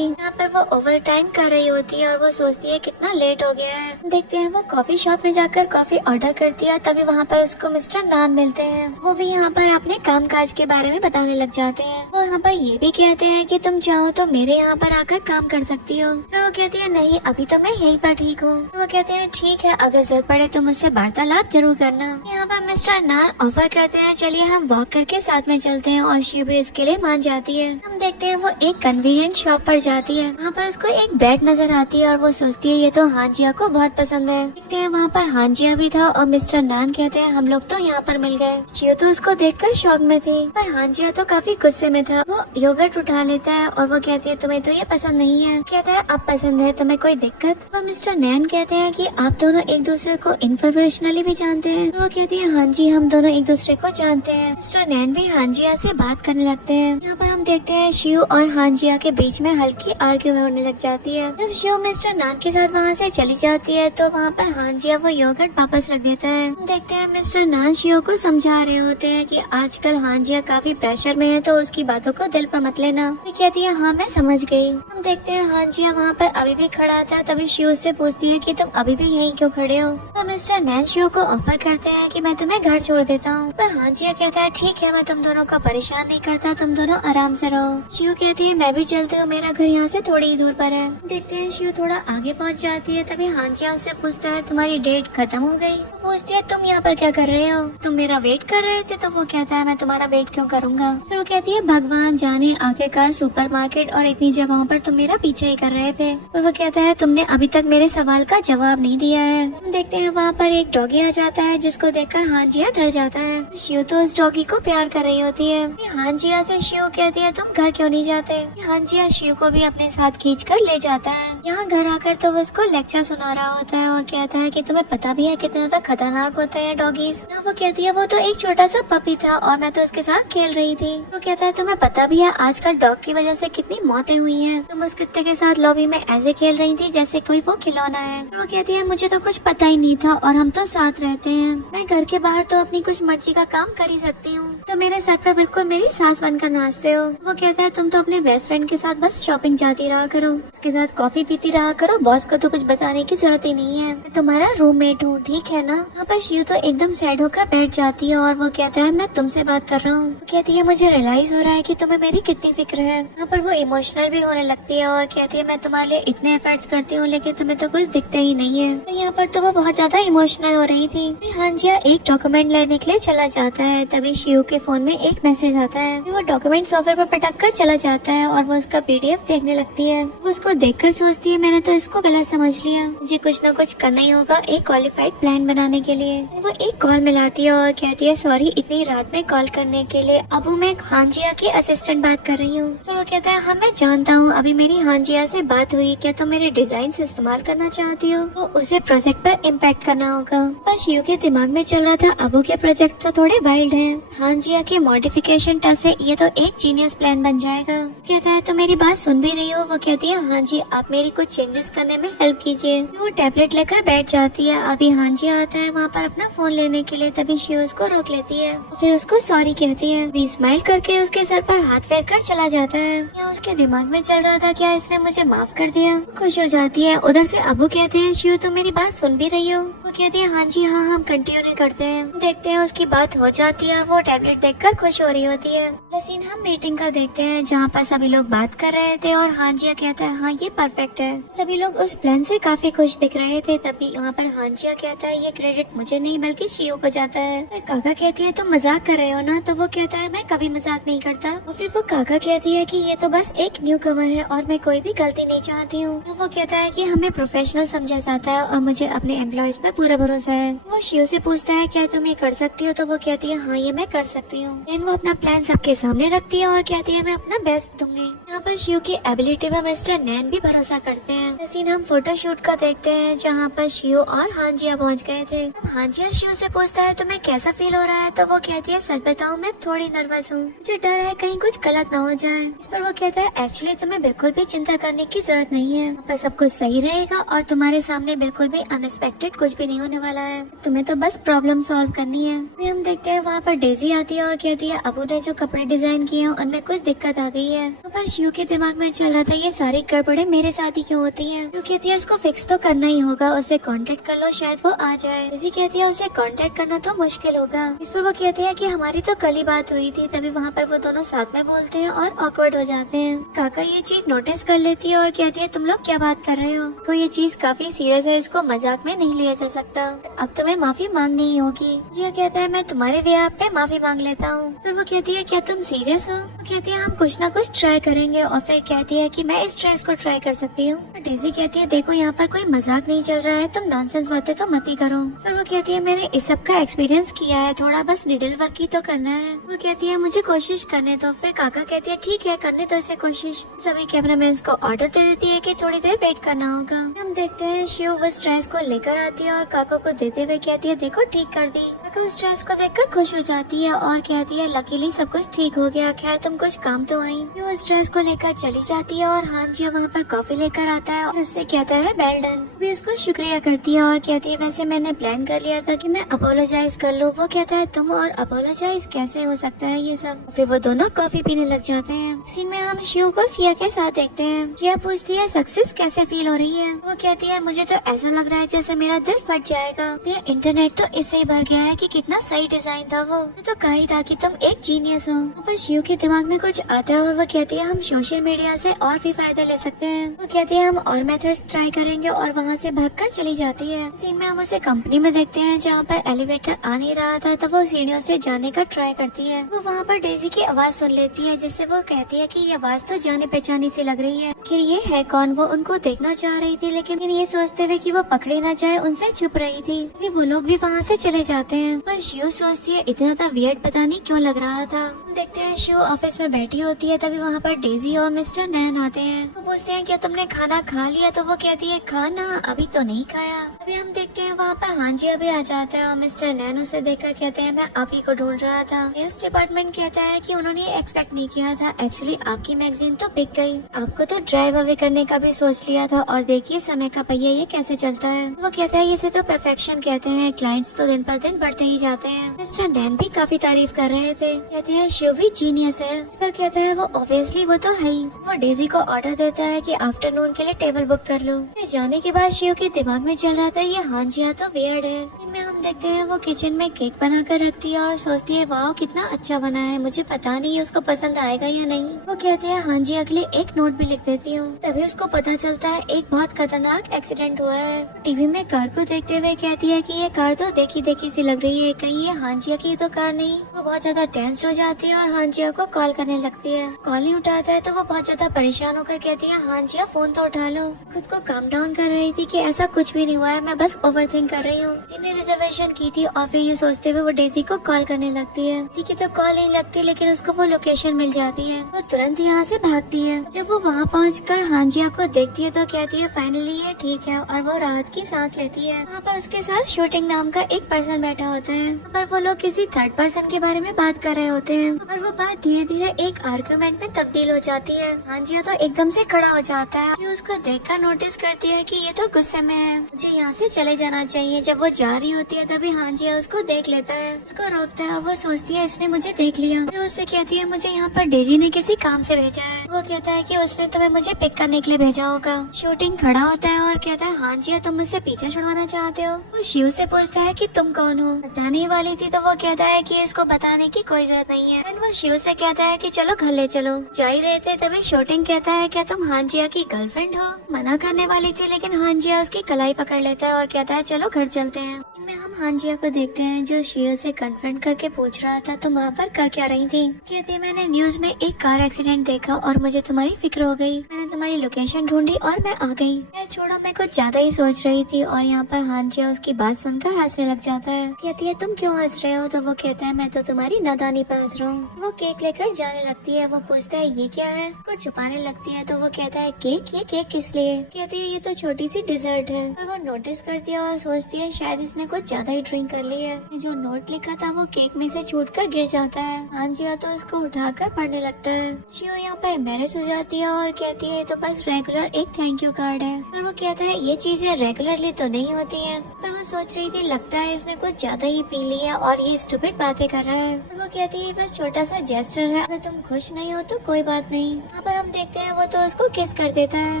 यहाँ पर वो ओवर टाइम कर रही होती है और वो सोचती है कितना लेट हो गया है। देखते हैं वो कॉफी शॉप में जाकर कॉफी ऑर्डर करती है, तभी वहाँ पर उसको मिस्टर नान मिलते हैं। वो भी यहाँ पर अपने काम काज के बारे में बताने लग जाते हैं। वो यहाँ पर ये भी कहते हैं कि तुम चाहो तो मेरे यहाँ पर आकर काम कर सकती हो। फिर वो कहती है नहीं, अभी तो मैं यहीं पर ठीक हूँ। वो कहते हैं ठीक है, अगर जरूरत पड़े तो मुझसे वार्तालाप जरूर करना। यहाँ पर मिस्टर नान ऑफर करते हैं चलिए हम वॉक करके साथ में चलते हैं और शिव भी इसके लिए मान जाती है। हम देखते हैं वो एक कन्वीनियंट शॉप पर जाती है। वहाँ पर उसको एक ब्रेड नजर आती है और वो सोचती है ये तो हांजिया को बहुत पसंद है। देखते हैं वहाँ पर हांजिया भी था और मिस्टर नान कहते हैं हम लोग तो यहाँ पर मिल गए। शिव तो उसको देखकर शॉक में थी, पर हांजिया तो काफी गुस्से में था। वो योगर्ट उठा लेता है और वो कहती है तुम्हें तो ये पसंद नहीं है। कहता है अब पसंद है, तुम्हें कोई दिक्कत? वो मिस्टर नैन कहते हैं कि आप दोनों एक दूसरे को इनफॉर्मेशनली भी जानते हैं। वो कहती है हाँ जी, हम दोनों एक दूसरे को जानते हैं। मिस्टर नैन भी हांजिया से बात करने लगते हैं। यहाँ पर हम देखते हैं शिव और हांजिया के बीच में हल्की आर्ग्यू होने लग जाती है। जब शिव मिस्टर नान के साथ वहाँ से चली जाती है तो वहाँ पर हांजिया वो योगर्ट वापस रख देता है। हम देखते हैं मिस्टर नान शिव को समझा रहे होते हैं कि आजकल हांजिया काफी प्रेशर में है तो उसकी बातों को दिल पर मत लेना। वो कहती है हाँ मैं समझ गई। हम देखते हैं हांजिया वहाँ पर अभी भी खड़ा था, तभी शिव से पूछती है कि तुम अभी भी यहीं क्यों खड़े हो। तो मिस्टर नैन शिव को ऑफर करते हैं कि मैं तुम्हें घर छोड़ देता हूँ। पर हांजिया कहता है ठीक है, मैं तुम दोनों को परेशान नहीं करता, तुम दोनों आराम से रहो। शिव कहती है मैं भी चलती हूँ, मेरा घर यहाँ से थोड़ी ही दूर पर है। देखते हैं शिव थोड़ा आगे पहुँच जाती है, तभी हांजिया उससे पूछता है तुम्हारी डेट खत्म हो गई? तो पूछती है तुम यहाँ पर क्या कर रहे हो, तुम मेरा वेट कर रहे थे? तो वो कहता है मैं तुम्हारा वेट क्यों करूँगा। फिर वो कहती है भगवान जाने आखिरकार सुपरमार्केट और इतनी जगहों पर तुम मेरा पीछा ही कर रहे थे। और वो कहता है तुमने अभी तक मेरे सवाल का जवाब नहीं दिया है। हम देखते हैं वहाँ पर एक डॉगी आ जाता है जिसको देखकर हांजिया डर जाता है। शिव तो उस डॉगी को प्यार कर रही होती है। हांजिया से शिव कहती है तुम घर क्यों नहीं जाते। हांजिया शिव को भी अपने साथ खींचकर ले जाता है। यहाँ घर आकर तो वो उसको लेक्चर सुना रहा होता है और कहता है कि तुम्हें पता भी है कितना तक खतरनाक होते हैं डॉगीज। वो कहती है वो तो एक छोटा सा पपी था और मैं तो उसके साथ खेल रही थी। वो कहता है तुम्हें पता भी है आजकल डॉग की वजह से कितनी मौतें हुई हैं। तुम उस कुत्ते के साथ लॉबी में ऐसे खेल रही थी जैसे कोई वो खिलौना है। वो कहती है मुझे तो कुछ पता ही नहीं था और हम तो साथ रहते हैं। मैं घर के बाहर तो अपनी कुछ मर्जी का काम कर ही सकती हूँ, तो मेरे सर पर बिल्कुल मेरी सांस बनकर नाचते हो। वो कहता है तुम तो अपने बेस्ट फ्रेंड के साथ बस शॉपिंग जाती रहा करो, उसके साथ कॉफी पीती रहा करो, बॉस को तो कुछ बताने की जरूरत ही नहीं है, मैं तुम्हारा रूममेट हूँ, ठीक है ना। वहाँ पर शिव तो एकदम सैड होकर बैठ जाती है और वो कहता है मैं तुमसे बात कर रहा हूँ। वो कहती है मुझे रियलाइज हो रहा है कि तुम्हें मेरी कितनी फिक्र है। यहाँ पर वो इमोशनल भी होने लगती है और कहती है मैं तुम्हारे लिए इतने एफर्ट्स करती हूँ लेकिन तुम्हें तो कुछ दिखता ही नहीं है। तो यहाँ पर तो वो बहुत ज्यादा इमोशनल हो रही थी। हांजिया एक डॉक्यूमेंट लेने के लिए चला जाता है, तभी शिव के फोन में एक मैसेज आता है। वो डॉक्यूमेंट सॉफ्टवेयर पर पटक कर चला जाता है और वो उसका PDF देखने लगती है। वो उसको देखकर सोचती है मैंने तो इसको गलत समझ लिया, मुझे कुछ न कुछ करना ही होगा एक क्वालिफाइड प्लान बनाने के लिए। वो एक कॉल मिलाती है और कहती है सॉरी इतनी रात में कॉल करने के लिए, अब मैं हांजिया की असिस्टेंट बात कर रही हूँ। तो वो कहता है हाँ मैं जानता हूँ, अभी मेरी हांजिया से बात हुई, क्या तुम मेरे डिजाइन इस्तेमाल करना चाहती हो? तो उसे प्रोजेक्ट पर इम्पैक्ट करना होगा। पर शिव के दिमाग में चल रहा था अबू के प्रोजेक्ट तो थोड़े वाइल्ड हैं, हांजिया के मॉडिफिकेशन टच से ये तो एक जीनियस प्लान बन जाएगा। कहता है तो मेरी बात सुन भी रही हो? वो कहती है हाँ जी, आप मेरी कुछ चेंजेस करने में हेल्प कीजिए। वो टैबलेट लेकर बैठ जाती है। अभी हांजिया आता है वहाँ पर अपना फोन लेने के लिए, तभी शिव उसको रोक लेती है, फिर उसको सॉरी कहती है। भी स्माइल करके उसके सर पर हाथ फेर कर चला जाता है। या उसके दिमाग में चल रहा था क्या इसने मुझे माफ कर दिया, खुश हो जाती है। उधर से अबू कहते हैं शिव तुम मेरी बात सुन भी रही हो? वो कहती है हाँ जी हाँ, हम कंटिन्यू करते हैं। देखते हैं उसकी बात हो जाती है और वो टैबलेट देखकर खुश हो रही होती है। सीन हम मीटिंग का देखते हैं जहाँ पर सभी लोग बात कर रहे थे और हांजिया कहता है हाँ ये परफेक्ट है। सभी लोग उस प्लान से काफी खुश दिख रहे थे। तभी यहाँ पर हांजिया कहता है ये क्रेडिट मुझे नहीं बल्कि शिव को जाता है। काका कहती है तुम मजाक कर रहे हो ना? तो वो कहता है मैं कभी मजाक नहीं करता। और फिर वो काका कहती है कि ये तो बस एक न्यू कमर है और मैं कोई भी गलती नहीं चाहती हूँ। तो वो कहता है कि हमें प्रोफेशनल समझा जाता है और मुझे अपने एम्प्लॉयज पे पूरा भरोसा है। वो शिव से पूछता है क्या तुम ये कर सकते सकती हो? तो वो कहती है हाँ ये मैं कर सकती हूँ। देन वो अपना प्लान सबके सामने रखती है और कहती है मैं अपना बेस्ट दूंगी। यहाँ पर शिव की एबिलिटी पर मिस्टर नैन भी भरोसा करते हैं। सीन हम फोटोशूट का देखते हैं जहाँ पर शिव और हांजिया पहुँच गए थे। अब हांजिया शिव से पूछता है तुम्हें कैसा फील हो रहा है? तो वो कहती है सच बताऊं मैं थोड़ी नर्वस हूँ, मुझे डर है कहीं कुछ गलत ना हो जाए। इस पर वो कहता है एक्चुअली तुम्हें बिल्कुल भी चिंता करने की जरूरत नहीं है, पर सब कुछ सही रहेगा और तुम्हारे सामने बिल्कुल भी अनएक्सपेक्टेड कुछ भी नहीं होने वाला है, तुम्हें तो बस प्रॉब्लम सॉल्व करनी है। फिर हम देखते हैं वहाँ पर डेजी आती है और कहती है अबू ने जो कपड़े डिजाइन किए हैं उनमें कुछ दिक्कत आ गई है। तो पर शिव के दिमाग में चल रहा था ये सारी गड़बड़े मेरे साथ ही क्यों होती है। शिव कहती है उसको फिक्स तो करना ही होगा, उसे कांटेक्ट कर लो शायद वो आ जाए। डेजी कहती है उसे कांटेक्ट करना तो मुश्किल होगा। इस पर वो कहती है कि हमारी तो कल ही बात हुई थी। तभी वहाँ पर वो दोनों साथ में बोलते हैं और ऑकवर्ड हो जाते हैं। काका ये चीज नोटिस कर लेती है और कहती है तुम लोग क्या बात कर रहे हो, तो ये चीज काफी सीरियस है, इसको मजाक में नहीं लिया जा सकता, अब तुम्हें माफी मांगनी ही होगी। जिया कहता है मैं तुम्हारे व्यवहार पे माफी मांग लेता हूँ। फिर वो कहती है क्या तुम सीरियस हो? वो कहती है हम कुछ ना कुछ ट्राई करेंगे और फिर कहती है कि मैं इस ड्रेस को ट्राई कर सकती हूँ। डेजी कहती है देखो यहाँ पर कोई मजाक नहीं चल रहा है, तुम नॉनसेंस बातें तो मत ही करो। फिर वो कहती है मैंने इस सब का एक्सपीरियंस किया है, थोड़ा बस निडल वर्क ही तो करना है। वो कहती है मुझे कोशिश करने दो। फिर काका कहती है ठीक है करने तो इसे कोशिश। सभी कैमरामैन को ऑर्डर दे देती है कि थोड़ी देर वेट करना होगा। हम देखते हैं शिव उस ड्रेस को लेकर आती है और काका को देते हुए कहती है देखो ठीक कर दी। काका उस ड्रेस को देखकर खुश हो जाती है और कहती है लकीली सब कुछ ठीक हो गया, खैर तुम कुछ काम तो आई। वो उस ड्रेस को लेकर चली जाती है और हांजिया वहाँ पर कॉफी लेकर आता है और उससे कहता है वेल डन। भी उसको शुक्रिया करती है और कहती है वैसे मैंने प्लान कर लिया था कि मैं अपोलोजाइज कर लूँ। वो कहता है तुम और अपोलोजाइज कैसे हो सकता है ये सब। फिर वो दोनों कॉफी पीने लग जाते हैं। सीन में हम शिव को सिया के साथ देखते हैं। सिया पूछती है सक्सेस कैसे फील हो रही है? वो कहती है मुझे तो ऐसा लग रहा है जैसे मेरा दिल फट जाएगा। ये इंटरनेट तो इससे ही भर गया है कि कितना सही डिजाइन था वो। मैं तो कहा ही था कि तुम एक जीनियस हो। पर शिव के दिमाग में कुछ आता है और वो कहती है हम सोशल मीडिया से और भी फायदा ले सकते हैं। वो कहती है हम और मेथड्स ट्राई करेंगे और वहाँ से भागकर चली जाती है। सीन में हम उसे कंपनी में देखते हैं जहाँ पर एलिवेटर आ नहीं रहा था, तो वो सीढ़ियों से जाने का ट्राई करती है। वो वहाँ पर डेजी की आवाज सुन लेती है जिससे वो कहती है कि ये आवाज तो जाने पहचानी सी लग रही है, कि ये है कौन। वो उनको देखना चाह रही थी लेकिन ये सोचते हुए कि वो पकड़ी ना जाए उनसे छुप रही थी। वो लोग भी वहाँ से चले जाते हैं। पर शिव सोचती है इतना था वियर्ड पता नहीं क्यों लग रहा था। देखते हैं शिव ऑफिस में बैठी होती है, तभी वहाँ पर डेजी और मिस्टर नैन आते हैं। वो पूछते हैं क्या तुमने खाना खा लिया? तो वो कहती है खाना अभी तो नहीं खाया। अभी हम देखते हैं वहाँ पर हांजिया भी आ जाता है और मिस्टर नैन उसे देखकर कहते हैं मैं आप ही को ढूंढ रहा था। सेल्स डिपार्टमेंट कहता है कि उन्होंने एक्सपेक्ट नहीं किया था, एक्चुअली आपकी मैगजीन तो बिक गई, आपको तो ड्राइव अवे करने का भी सोच लिया था और देखिए समय का पहिया ये कैसे चलता है। वो कहता है इसे तो परफेक्शन कहते हैं, क्लाइंट्स तो दिन पर दिन बढ़ते ही जाते हैं। मिस्टर नैन भी काफी तारीफ कर रहे थे, कहते हैं शिव भी जीनियस है। इस पर कहता है वो ऑब्वियसली वो तो है ही। वो डेजी को ऑर्डर देता है कि आफ्टरनून के लिए टेबल बुक कर लो। जाने के बाद शिव के दिमाग में चल रहा था ये हांजिया तो वियर्ड है। इनमें हम देखते हैं वो किचन में केक बनाकर रखती है और सोचती है वाह कितना अच्छा बना है, मुझे पता नहीं उसको पसंद आएगा या नहीं। वो कहती है हांजिया के लिए एक नोट भी लिख देती हूँ। तभी उसको पता चलता है एक बहुत खतरनाक एक्सीडेंट हुआ है। टीवी में कार को देखते हुए कहती है कि ये कार तो देखी देखी सी लग रही है, कहीं ये हांजिया की तो कार नहीं। वो बहुत ज्यादा टेंस हो जाती है और हांजिया को कॉल करने लगती है। कॉल नहीं उठाता है तो वो बहुत ज्यादा परेशान होकर कहती है हांजिया फोन तो उठा लो। खुद को काम डाउन कर रही थी कि ऐसा कुछ भी नहीं हुआ है, मैं बस ओवरथिंक कर रही हूँ। जिसने रिजर्वेशन की थी और फिर ये सोचते हुए वो डेजी को कॉल करने लगती है। किसी की तो कॉल नहीं लगती लेकिन उसको वो लोकेशन मिल जाती है। वो तुरंत यहाँ से भागती है। जब वो वहाँ पहुँचकर हांजिया को देखती है तो कहती है फाइनली ये ठीक है और वो राहत की सांस लेती है। वहाँ पर उसके साथ शूटिंग नाम का एक पर्सन बैठा होता है। पर वो लोग किसी थर्ड पर्सन के बारे में बात कर रहे होते हैं और वो बात धीरे धीरे एक आर्गुमेंट में तब्दील हो जाती है। हांजिया तो एकदम से खड़ा हो जाता है। ये उसको देखकर नोटिस करती है कि ये तो गुस्से में है, मुझे यहाँ से चले जाना चाहिए। जब वो जा रही होती है तभी हांजिया उसको देख लेता है, उसको रोकता है और वो सोचती है इसने मुझे देख लिया। फिर उससे कहती है मुझे यहाँ पर डेजी ने किसी काम से भेजा है। वो कहता है कि उसने तुम्हें मुझे पिक करने के लिए भेजा होगा। शूटिंग खड़ा होता है और कहता है हांजिया तुम मुझसे पीछा छुड़वाना चाहते हो? वो शिव से पूछता है कि तुम कौन हो? बताने वाली थी तो वो कहता है कि इसको बताने की कोई जरूरत नहीं है। फिर वो शिव से कहता है कि चलो घर ले चलो। जा ही रहे थे तभी शूटिंग कहता है क्या तुम हांजिया की गर्लफ्रेंड हो? मना करने वाली थी लेकिन हांजिया उसकी कलाई पकड़ लेता है और कहता है चलो घर चलते हैं। इनमें में हम हांजिया को देखते हैं जो शियो से कन्फ्रंट करके पूछ रहा था तुम वहाँ पर कर क्या रही थी। कहती है मैंने न्यूज में एक कार एक्सीडेंट देखा और मुझे तुम्हारी फिक्र हो गई। मैंने तुम्हारी लोकेशन ढूंढी और मैं आ गई। मैं छोड़ो मैं कुछ ज्यादा ही सोच रही थी। और यहाँ पर हांजिया उसकी बात सुनकर हंसने लग जाता है। कहती है तुम क्यों हंस रहे हो? तो वो कहता है मैं तो तुम्हारी नादानी पर हंस रहा हूँ। वो केक लेकर जाने लगती है। वो पूछता है ये क्या है? कुछ छुपाने लगती है तो वो कहता है केक? ये केक किस लिए? कहती है ये तो छोटी सी डिजर्ट है। और वो नोटिस करती है और सोचती है शायद इसने कुछ ज्यादा ही ड्रिंक कर ली है। जो नोट लिखा था वो केक में से छूटकर गिर जाता है। हांजिया तो उसको उठाकर पढ़ने लगता है। शियो यहाँ पर एम्बैरेस हो जाती है और कहती है तो बस रेगुलर एक थैंक यू कार्ड है। और वो कहता है ये चीजें रेगुलरली तो नहीं होती है। पर वो सोच रही थी लगता है इसने कुछ ज्यादा ही पी ली है और ये स्टूपिड बातें कर रहा है। और वो कहती है बस छोटा सा जेस्चर है, अगर तुम खुश नहीं हो तो कोई बात नहीं। यहाँ पर हम देखते हैं वो तो उसको किस कर देता है।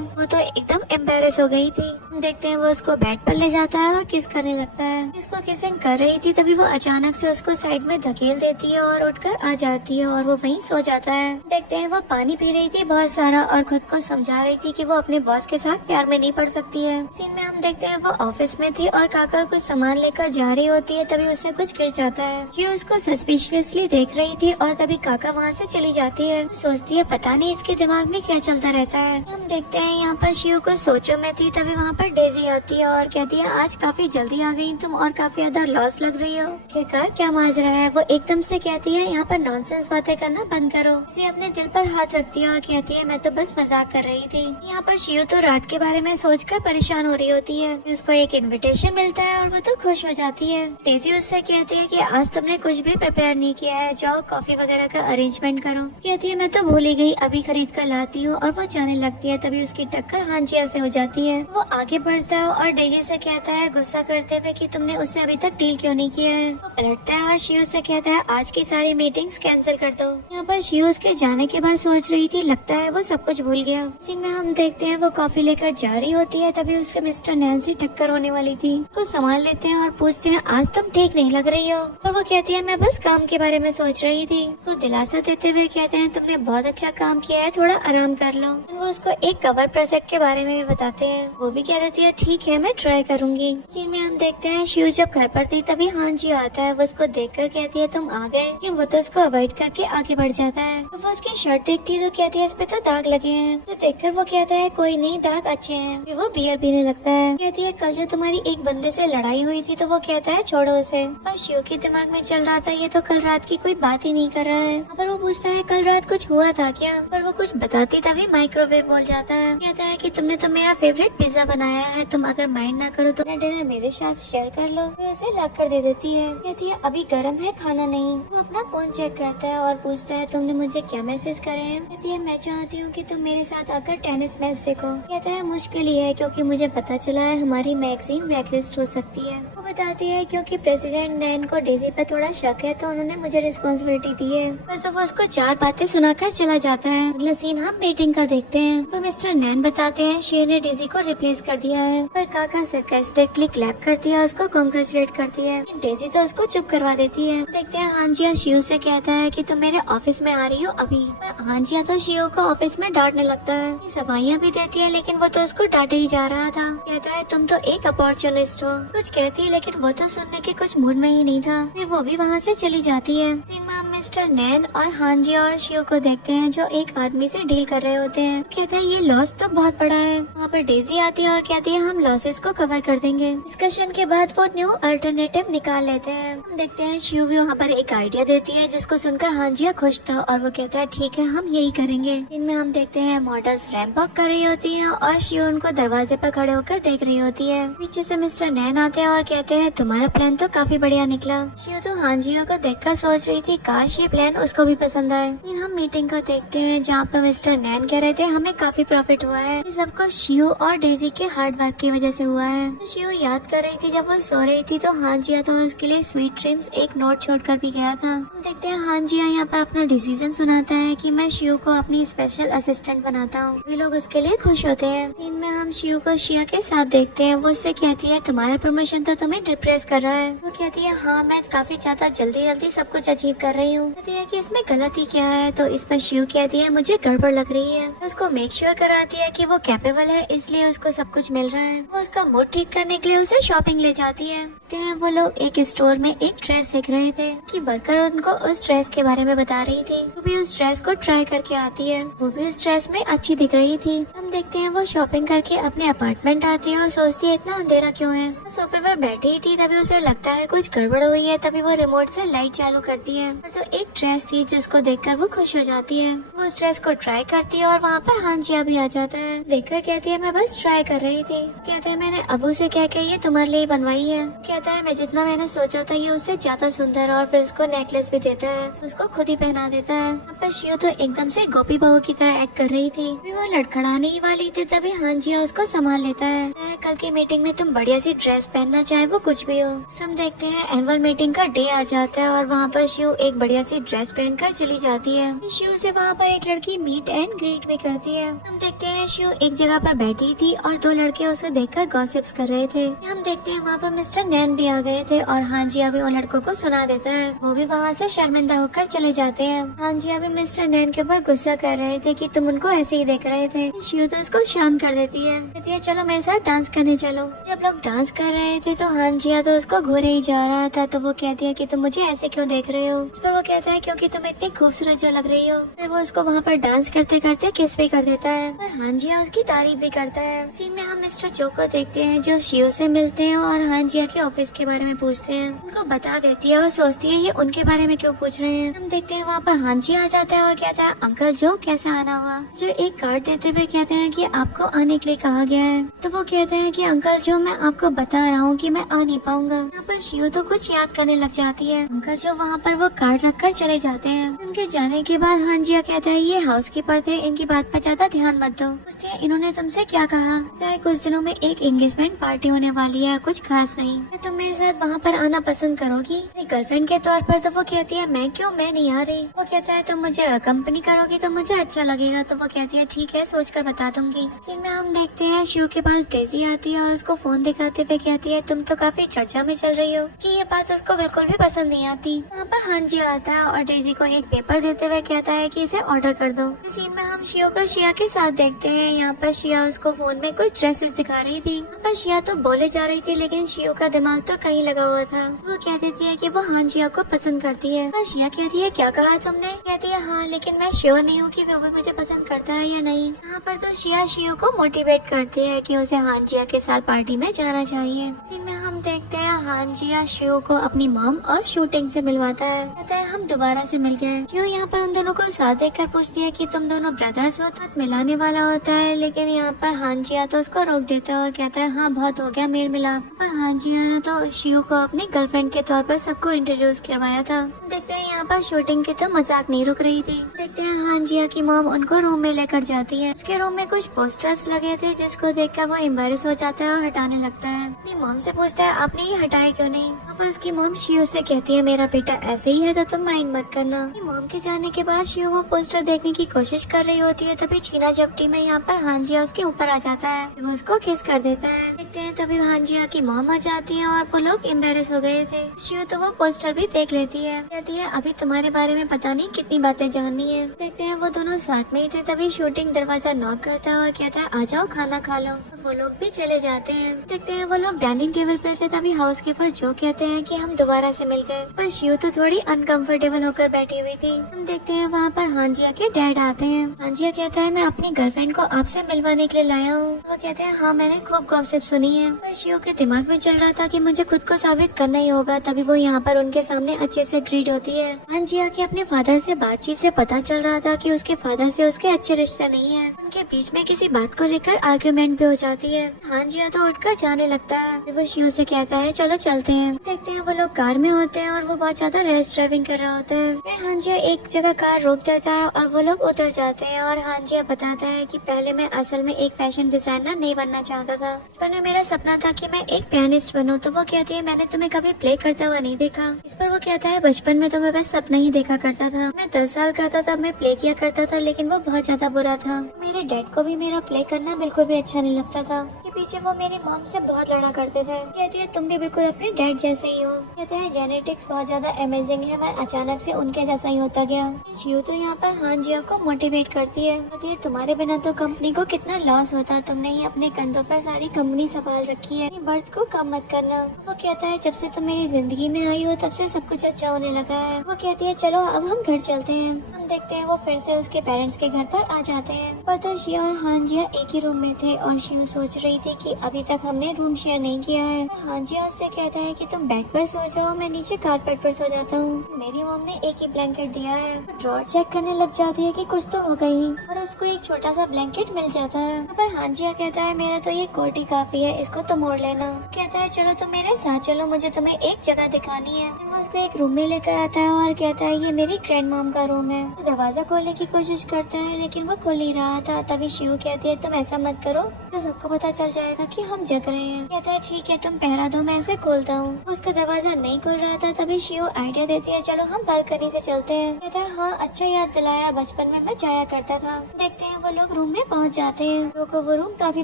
वो तो एकदम एम्बैरेस हो गई थी। हम देखते हैं वो उसको बेड पर ले जाता है और किस करने लगता है। उसको किसिंग कर रही थी तभी वो अचानक से उसको साइड में धकेल देती है और उठकर आ जाती है और वो वहीं सो जाता है। देखते हैं वो पानी पी रही थी बहुत सारा और खुद को समझा रही थी कि वो अपने बॉस के साथ प्यार में नहीं पड़ सकती है। सीन में हम देखते हैं वो ऑफिस में थी और काका कुछ सामान लेकर जा रही होती है तभी उससे कुछ गिर जाता है। ये उसको सस्पिशियसली देख रही थी और तभी काका वहाँ से चली जाती है। सोचती है पता नहीं इसके दिमाग में क्या चलता रहता है। हम देखते हैं यहाँ पर शियो को सोचो में थी तभी वहाँ पर डेजी आती है और कहती है आज काफी जल्दी आ गई तुम और काफी ज्यादा लॉस लग रही हो। आखिरकार क्या माजरा है? वो एकदम से कहती है यहाँ पर नॉनसेंस बातें करना बंद करो। इसे अपने दिल पर हाथ रखती है और कहती है मैं तो बस मजाक कर रही थी। यहाँ पर शियो तो रात के बारे में सोचकर परेशान हो रही होती है। उसको एक इन्विटेशन मिलता है और वो तो खुश हो जाती है। डेजी उससे कहती है कि आज तुमने कुछ भी प्रिपेयर नहीं किया है, जाओ कॉफी वगैरह का अरेंजमेंट करो। कहती है मैं तो भूल ही गई, अभी खरीद कर लाती हूँ। और वो जाने लगती है तभी उसकी टक्कर हांजिया से हो जाती है। वो आगे बढ़ता है और डेजी से कहता है गुस्सा करते हुए कि तुमने उससे अभी तक डील क्यों नहीं किया है। वो पलटता है और शियो से कहता है आज की सारी मीटिंग्स कैंसिल कर दो। यहाँ पर शियो उसके जाने के बाद सोच रही थी लगता है वो सब कुछ भूल गया। सीन में हम देखते हैं वो कॉफी लेकर जा रही होती है तभी उसके मिस्टर नैन से टक्कर होने वाली थी। वो संभाल लेते हैं और पूछते हैं आज तुम ठीक नहीं लग रही हो। और वो कहती है मैं बस काम के बारे में सोच रही थी। उसको दिलासा देते हुए कहते हैं तुमने बहुत अच्छा काम किया है, थोड़ा आराम कर लो। वो उसको एक कवर प्रोजेक्ट के बारे में भी बताते हैं। वो भी कह देती है ठीक है मैं ट्राई करूंगी। सीन में हम देखते हैं शिव जब घर पर थी तभी हांजी आता है। वो उसको देखकर कहती है तुम आ गए, लेकिन वो तो उसको अवॉइड करके आगे बढ़ जाता है। तो वो उसकी शर्ट देखती है तो कहती है इस पे तो दाग लगे हैं। तो देखकर वो कहता है कोई नहीं दाग अच्छे हैं। फिर वो बियर पीने लगता है। कहती है कल जो तुम्हारी एक बंदे से लड़ाई हुई थी तो वो कहता है छोड़ो उसे। पर शिव के दिमाग में चल रहा था ये तो कल रात की कोई बात ही नहीं कर रहा है। पर वो पूछता है कल रात कुछ हुआ था क्या? पर वो कुछ बताती तभी माइक्रोवेव बोल जाता है। कहता है कि तुमने तो मेरा फेवरेट पिज्जा बनाया है, तुम अगर माइंड ना करो तो डिनर मेरे साथ शेयर कर लो। वो उसे ला कर दे देती है। कहती है अभी गर्म है खाना नहीं। वो अपना फोन चेक करता है और पूछता है तुमने मुझे क्या मैसेज करे हैं? कहती है मैं चाहती हूँ कि तुम मेरे साथ आकर टेनिस मैच देखो। कहता है मुश्किल ही है क्योंकि मुझे पता चला है हमारी मैगजीन ब्लैकलिस्ट हो सकती है। वो बताती है क्योंकि प्रेसिडेंट नैन को डेजी पर थोड़ा शक है तो उन्होंने मुझे रिस्पॉन्सिबिलिटी दी है। पर तो वो उसको 4 बातें सुनाकर चला जाता है। अगला सीन हम मीटिंग का देखते हैं। तो मिस्टर नैन बताते हैं शेर ने डेजी को रिप्लेस कर दिया है। पर काका सरकास्टिकली क्लैप करती है, उसको कांग्रेचुलेट करती है। डेजी तो उसको चुप करवा देती है। देखते हैं हांजिया शियो से कहता है कि तुम मेरे ऑफिस में आ रही हो अभी। हांजिया तो शियो को ऑफिस में डांटने लगता है। सफाइयाँ भी देती है लेकिन वो तो उसको डांटे ही जा रहा था। कहता है तुम तो एक अपॉर्चुनिस्ट हो। कुछ कहती है लेकिन वो तो सुनने के कुछ मूड में ही नहीं था। फिर वो भी वहाँ से चली जाती है। सीन में हम मिस्टर नैन और हांजिया और शियो को देखते हैं जो एक आदमी से डील कर रहे होते हैं। कहता है ये लॉस तो बहुत बड़ा है। वहाँ पर डेजी आती है और कहती है हम लॉसेस को कवर कर देंगे। डिस्कशन के बाद वो न्यू अल्टरनेटिव निकाल लेते हैं। हम देखते हैं शियो भी वहाँ पर एक आइडिया देती है जिसको सुनकर हांजिया खुश था और वो कहता है ठीक है हम यही करेंगे। इनमें हम देखते हैं मॉडल्स रैंप वॉक कर रही होती है और शियो उनको दरवाजे पर खड़े होकर देख रही होती है। पीछे से मिस्टर नैन आते हैं और कहते हैं तुम्हारा प्लान तो काफी बढ़िया निकला। शियो तो हांजिया को देखकर सोच रही थी काश ये प्लान उसको भी पसंद आए। हम मीटिंग का देखते हैं जहाँ पर मिस्टर नैन कह रहे थे हमें काफी प्रॉफिट हुआ है। ये सबको शियो और डेजी के हार्ड वर्क की वजह से हुआ है। शियो याद कर रही थी जब वो सो रही थी तो हांजिया तो उसके लिए स्वीट ड्रीम्स एक नोट छोड़कर भी गया था। देखते हैं हांजिया यहाँ पर अपना डिसीजन सुनाता है कि मैं शियो को अपनी स्पेशल असिस्टेंट बनाता हूँ। वे लोग उसके लिए खुश होते हैं। सीन में हम शियो को शिया के साथ देखते हैं। वो उससे कहती है तुम्हारा प्रमोशन तो तुम्हें तुम्हें डिप्रेस कर रहा है। वो कहती है हाँ मैं काफी ज्यादा जल्दी सब कुछ अचीव कर रही हूँ। कहती है कि इसमें गलती क्या है, तो इसमें शिव कहती है मुझे गड़बड़ लग रही है। उसको मेक श्योर कराती है कि वो कैपेबल है, इसलिए उसको सब कुछ मिल रहा है। वो उसका मूड ठीक करने के लिए उसे शॉपिंग ले जाती है। वो लोग एक स्टोर में एक ड्रेस देख रहे थे कि वर्कर उनको उस ड्रेस के बारे में बता रही थी। वो भी उस ड्रेस को ट्राई करके आती है। वो भी उस ड्रेस में अच्छी दिख रही थी। हम देखते हैं वो शॉपिंग करके अपने अपार्टमेंट आती है और सोचती है इतना अंधेरा क्यों है। वो सोफे पर बैठी ही थी, तभी उसे लगता है कुछ गड़बड़ हुई है। तभी वो रिमोट से लाइट चालू करती है और जो एक ड्रेस थी जिसको देखकर वो खुश हो जाती है। वो उस ड्रेस को ट्राई करती है और वहाँ पर हांजिया भी आ जाता है। देखकर कहती है मैं बस ट्राई कर रही थी। कहता है मैंने अबू से कह के ये तुम्हारे लिए बनवाई है। कहता है मैं जितना मैंने सोचा था ये उससे ज्यादा सुंदर, और फिर उसको नेकलेस भी देता है, उसको खुद ही पहना देता है। यहाँ पर शिव तो एकदम से गोपी बहू की तरह एक्ट कर रही थी। वो लड़खड़ाने ही वाली थी तभी हांजिया उसको संभाल लेता है। कल की मीटिंग में तुम बढ़िया सी ड्रेस पहनना, चाहे वो कुछ भी हो। हम देखते हैं एनुअल मीटिंग का डे आ जाता है और वहाँ पर शिव एक बढ़िया सी ड्रेस पहनकर चली जाती है। शिव से वहाँ पर एक लड़की मीट एंड ग्रीट भी करती है। हम देखते हैं शिव एक जगह पर बैठी थी और दो लड़के उसे देखकर गॉसिप्स कर रहे थे। हम देखते हैं वहाँ पर मिस्टर नैन भी आ गए थे और हांजिया भी उन लड़कों को सुना देता है। वो भी वहाँ से शर्मिंदा होकर चले जाते हैं। हांजिया भी मिस्टर नैन के ऊपर गुस्सा कर रहे थे कि तुम उनको ऐसे ही देख रहे थे। शिव तो उसको शांत कर देती है, कहती है चलो मेरे साथ डांस करने चलो। जब लोग डांस कर रहे थे तो हांजिया तो उसको घूरे ही जा रहा था। तो वो कहती है कि तुम मुझे ऐसे क्यों देख रहे हो। इस पर वो कहता है क्योंकि तुम इतनी खूबसूरत जो लग रही हो। फिर वो उसको वहाँ पर डांस करते करते किस भी कर देता है और हांजिया उसकी तारीफ भी करता है। सीन में हम मिस्टर जो को देखते हैं जो शिव से मिलते हैं और हांजिया के ऑफिस के बारे में पूछते हैं। उनको बता देती है और सोचती है ये उनके बारे में क्यों पूछ रहे हैं। हम देखते हैं वहाँ पर हांजिया आ जाता है और कहता है अंकल जो कैसे आना हुआ। जो एक कार्ड देते हुए कहते हैं कि आपको आने के लिए कहा गया है। तो वो कहते हैं कि अंकल जो मैं आपको बता रहा हूँ कि मैं आ नहीं पाऊंगा। यहाँ पर शिव तो कुछ याद करने लग जाती है। अंकल जो वहाँ पर वो कार्ड रखकर चले जाते हैं। उनके जाने के बाद हांजिया कहता है ये हाउसकीपर थे, इनकी बात पर ज्यादा ध्यान मत दो। पूछते हैं इन्होंने तुमसे क्या कहा। कुछ दिनों में एक एंगेजमेंट पार्टी होने वाली है, कुछ खास नहीं। तुम मेरे साथ वहाँ पर आना पसंद करोगी गर्लफ्रेंड के तौर पर। तो वो कहती है मैं क्यों, मैं नहीं आ रही। वो कहता है तुम मुझे कंपनी करोगी तो मुझे अच्छा लगेगा। तो वो कहती है ठीक है सोच कर बता दूंगी। सीन में हम देखते हैं शिव के पास डेजी आती है और उसको फोन दिखाते हुए कहती है तुम तो काफी चर्चा में चल रही हो कि ये बात उसको बिल्कुल भी पसंद नहीं आती। वहाँ पर हांजिया आता है और डेजी को एक पेपर देते हुए कहता है कि इसे ऑर्डर कर दो। इस सीन में हम शिव को शिया के साथ देखते हैं। यहाँ पर शिया उसको फोन में कुछ ड्रेसेस दिखा रही थी। यहाँ पर शिया तो बोले जा रही थी लेकिन शिव का दिमाग तो कहीं लगा हुआ था। वो कह देती है कि वो हांजिया को पसंद करती है। पर शिया कहती है क्या कहा तुमने। कहती है हाँ लेकिन मैं श्योर नहीं हूँ कि वो भी मुझे पसंद करता है या नहीं। यहाँ पर तो शिया शिव को मोटिवेट करती है कि उसे हांजिया के साथ पार्टी में जाना चाहिए। इसी में हम देखते हैं हांजिया शिव को अपनी मॉम और शूटिंग से मिलवाता है। कहता है हम दोबारा से मिल गए। शिव यहाँ पर उन दोनों को साथ देखकर पूछती है कि तुम दोनों ब्रदर्स हो। साथ मिलाने वाला होता है लेकिन यहाँ पर हांजिया तो उसको रोक देता है और कहता है हाँ बहुत हो गया मेल मिलाप। पर हांजिया ने तो शिव को अपनी गर्लफ्रेंड के तौर पर सबको इंट्रोड्यूस करवाया था। देखते हैं यहाँ पर शूटिंग की तो मजाक नहीं रुक रही थी। देखते हैं हांजिया की मॉम उनको रूम में लेकर जाती है। उसके रूम में कुछ पोस्टर्स लगे थे जिसको देखकर वो एम्बैरेस हो जाता है और हटाने लगता है। अपनी मॉम से पूछता है आपने ये हटाए क्यों नहीं। वहाँ पर उसकी मॉम शिव से कहती है मेरा बेटा ऐसे ही है तो तुम माइंड मत करना। मॉम के जाने के बाद शिव वो पोस्टर देखने की कोशिश कर रही होती है तभी छीना झपटी में यहाँ पर हांजिया उसके ऊपर आ जाता है। वो उसको किस कर देता है। देखते हैं तभी हांजिया की मॉम आ जाती है और वो लोग एम्बैरेस हो गए थे। शिव तो वो पोस्टर भी देख लेती है। कहती है अभी तुम्हारे बारे में पता नहीं कितनी बातें जाननी है। देखते हैं वो दोनों साथ में ही थे तभी शूटिंग दरवाजा नॉक करता है और कहता है आ जाओ खाना खा लो। वो लोग भी चले जाते हैं। देखते हैं वो लोग डाइनिंग टेबल पे थे तभी हाउसकीपर जो कहते हैं कि हम दोबारा से मिल गए। पर शिव तो थोड़ी अनकंफर्टेबल होकर बैठी हुई थी। हम देखते हैं वहाँ पर हांजिया के डैड आते हैं। हांजिया कहता है मैं अपनी गर्लफ्रेंड को आपसे मिलवाने के लिए लाया हूँ। वो कहते हैं हाँ मैंने खूब गॉसिप सुनी है। पर शिव के दिमाग में चल रहा था कि मुझे खुद को साबित करना ही होगा। तभी वो यहाँ पर उनके सामने अच्छे से ग्रीट होती है। हांजिया के अपने फादर से बातचीत से पता चल रहा था कि उसके फादर से उसके अच्छे रिश्ते नहीं है। उनके बीच में किसी बात को लेकर आर्ग्यूमेंट भी हो जाती है। हांजिया तो उठकर जाने लगता है। फिर वो शिव से कहता है चलो चलते हैं। देखते हैं वो लोग कार में होते हैं और वो बहुत ज्यादा रेस ड्राइविंग कर रहा होता है। फिर हांजिया एक जगह कार रोक देता है और वो लोग उतर जाते हैं और हांजिया बताता है कि पहले मैं असल में एक फैशन डिजाइनर नहीं बनना चाहता था, पर मेरा सपना था कि मैं एक पियानिस्ट बनूं। तो वो कहती है मैंने तुम्हें कभी प्ले करता हुआ नहीं देखा। इस पर वो कहता है बचपन में तो मैं बस सपना ही देखा करता था। मैं 10 साल का था तब मैं प्ले किया करता था लेकिन वो बहुत ज्यादा बुरा था। मेरे डैड को भी मेरा प्ले करना बिल्कुल भी अच्छा नहीं लगता था कि पीछे वो मेरी मॉम से बहुत लड़ा करते थे। कहती है तुम भी बिल्कुल अपने डैड जैसे ही हो। कहते हैं जेनेटिक्स बहुत ज्यादा अमेजिंग है, मैं अचानक से उनके जैसा ही होता गया। शिव तो यहाँ पर हान जिया को मोटिवेट करती है। कहती है तुम्हारे बिना तो कंपनी को कितना लॉस होता, तुमने ही अपने कंधों पर सारी कंपनी संभाल रखी है, बर्थ को कम मत करना। वो कहता है जब से तुम मेरी जिंदगी में आई हो तब से सब कुछ अच्छा होने लगा है। वो कहती है चलो अब हम घर चलते हैं। हम देखते हैं वो फिर से उसके पेरेंट्स के घर पर आ जाते हैं। पर तो शिया और हांजिया एक ही रूम में थे और शिव सोच रही थी कि अभी तक हमने रूम शेयर नहीं किया है। हांजिया उससे कहता है कि तुम बेड पर सो जाओ, मैं नीचे कारपेट पर सो जाता हूँ। मेरी मॉम ने एक ही ब्लैंकेट दिया है। ड्रॉर चेक करने लग जाती है कि कुछ तो हो गई और उसको एक छोटा सा ब्लैंकेट मिल जाता है। पर हांजिया कहता है मेरा तो ये कोट ही काफी है, इसको तो मोड़ लेना। कहता है चलो तुम मेरे साथ चलो, मुझे तुम्हें एक जगह दिखानी है। वो उसको एक रूम में लेकर आता है और कहता है ये मेरी ग्रैंड मॉम का रूम है। तो दरवाजा खोलने की कोशिश करता है लेकिन वो खुल ही रहा था। तभी शिव कहती है तुम ऐसा मत करो तो सबको पता चल जाएगा कि हम जग रहे हैं। कहता है ठीक है तुम पहरा दो, मैं ऐसे खोलता हूँ। उसका दरवाजा नहीं खुल रहा था। तभी शिव आइडिया देती है चलो हम बालकनी से चलते हैं। कहता है हाँ अच्छा याद दिलाया, बचपन में मैं जाया करता था। देखते हैं वो लोग रूम में पहुँच जाते हैं। लोगों को वो रूम काफी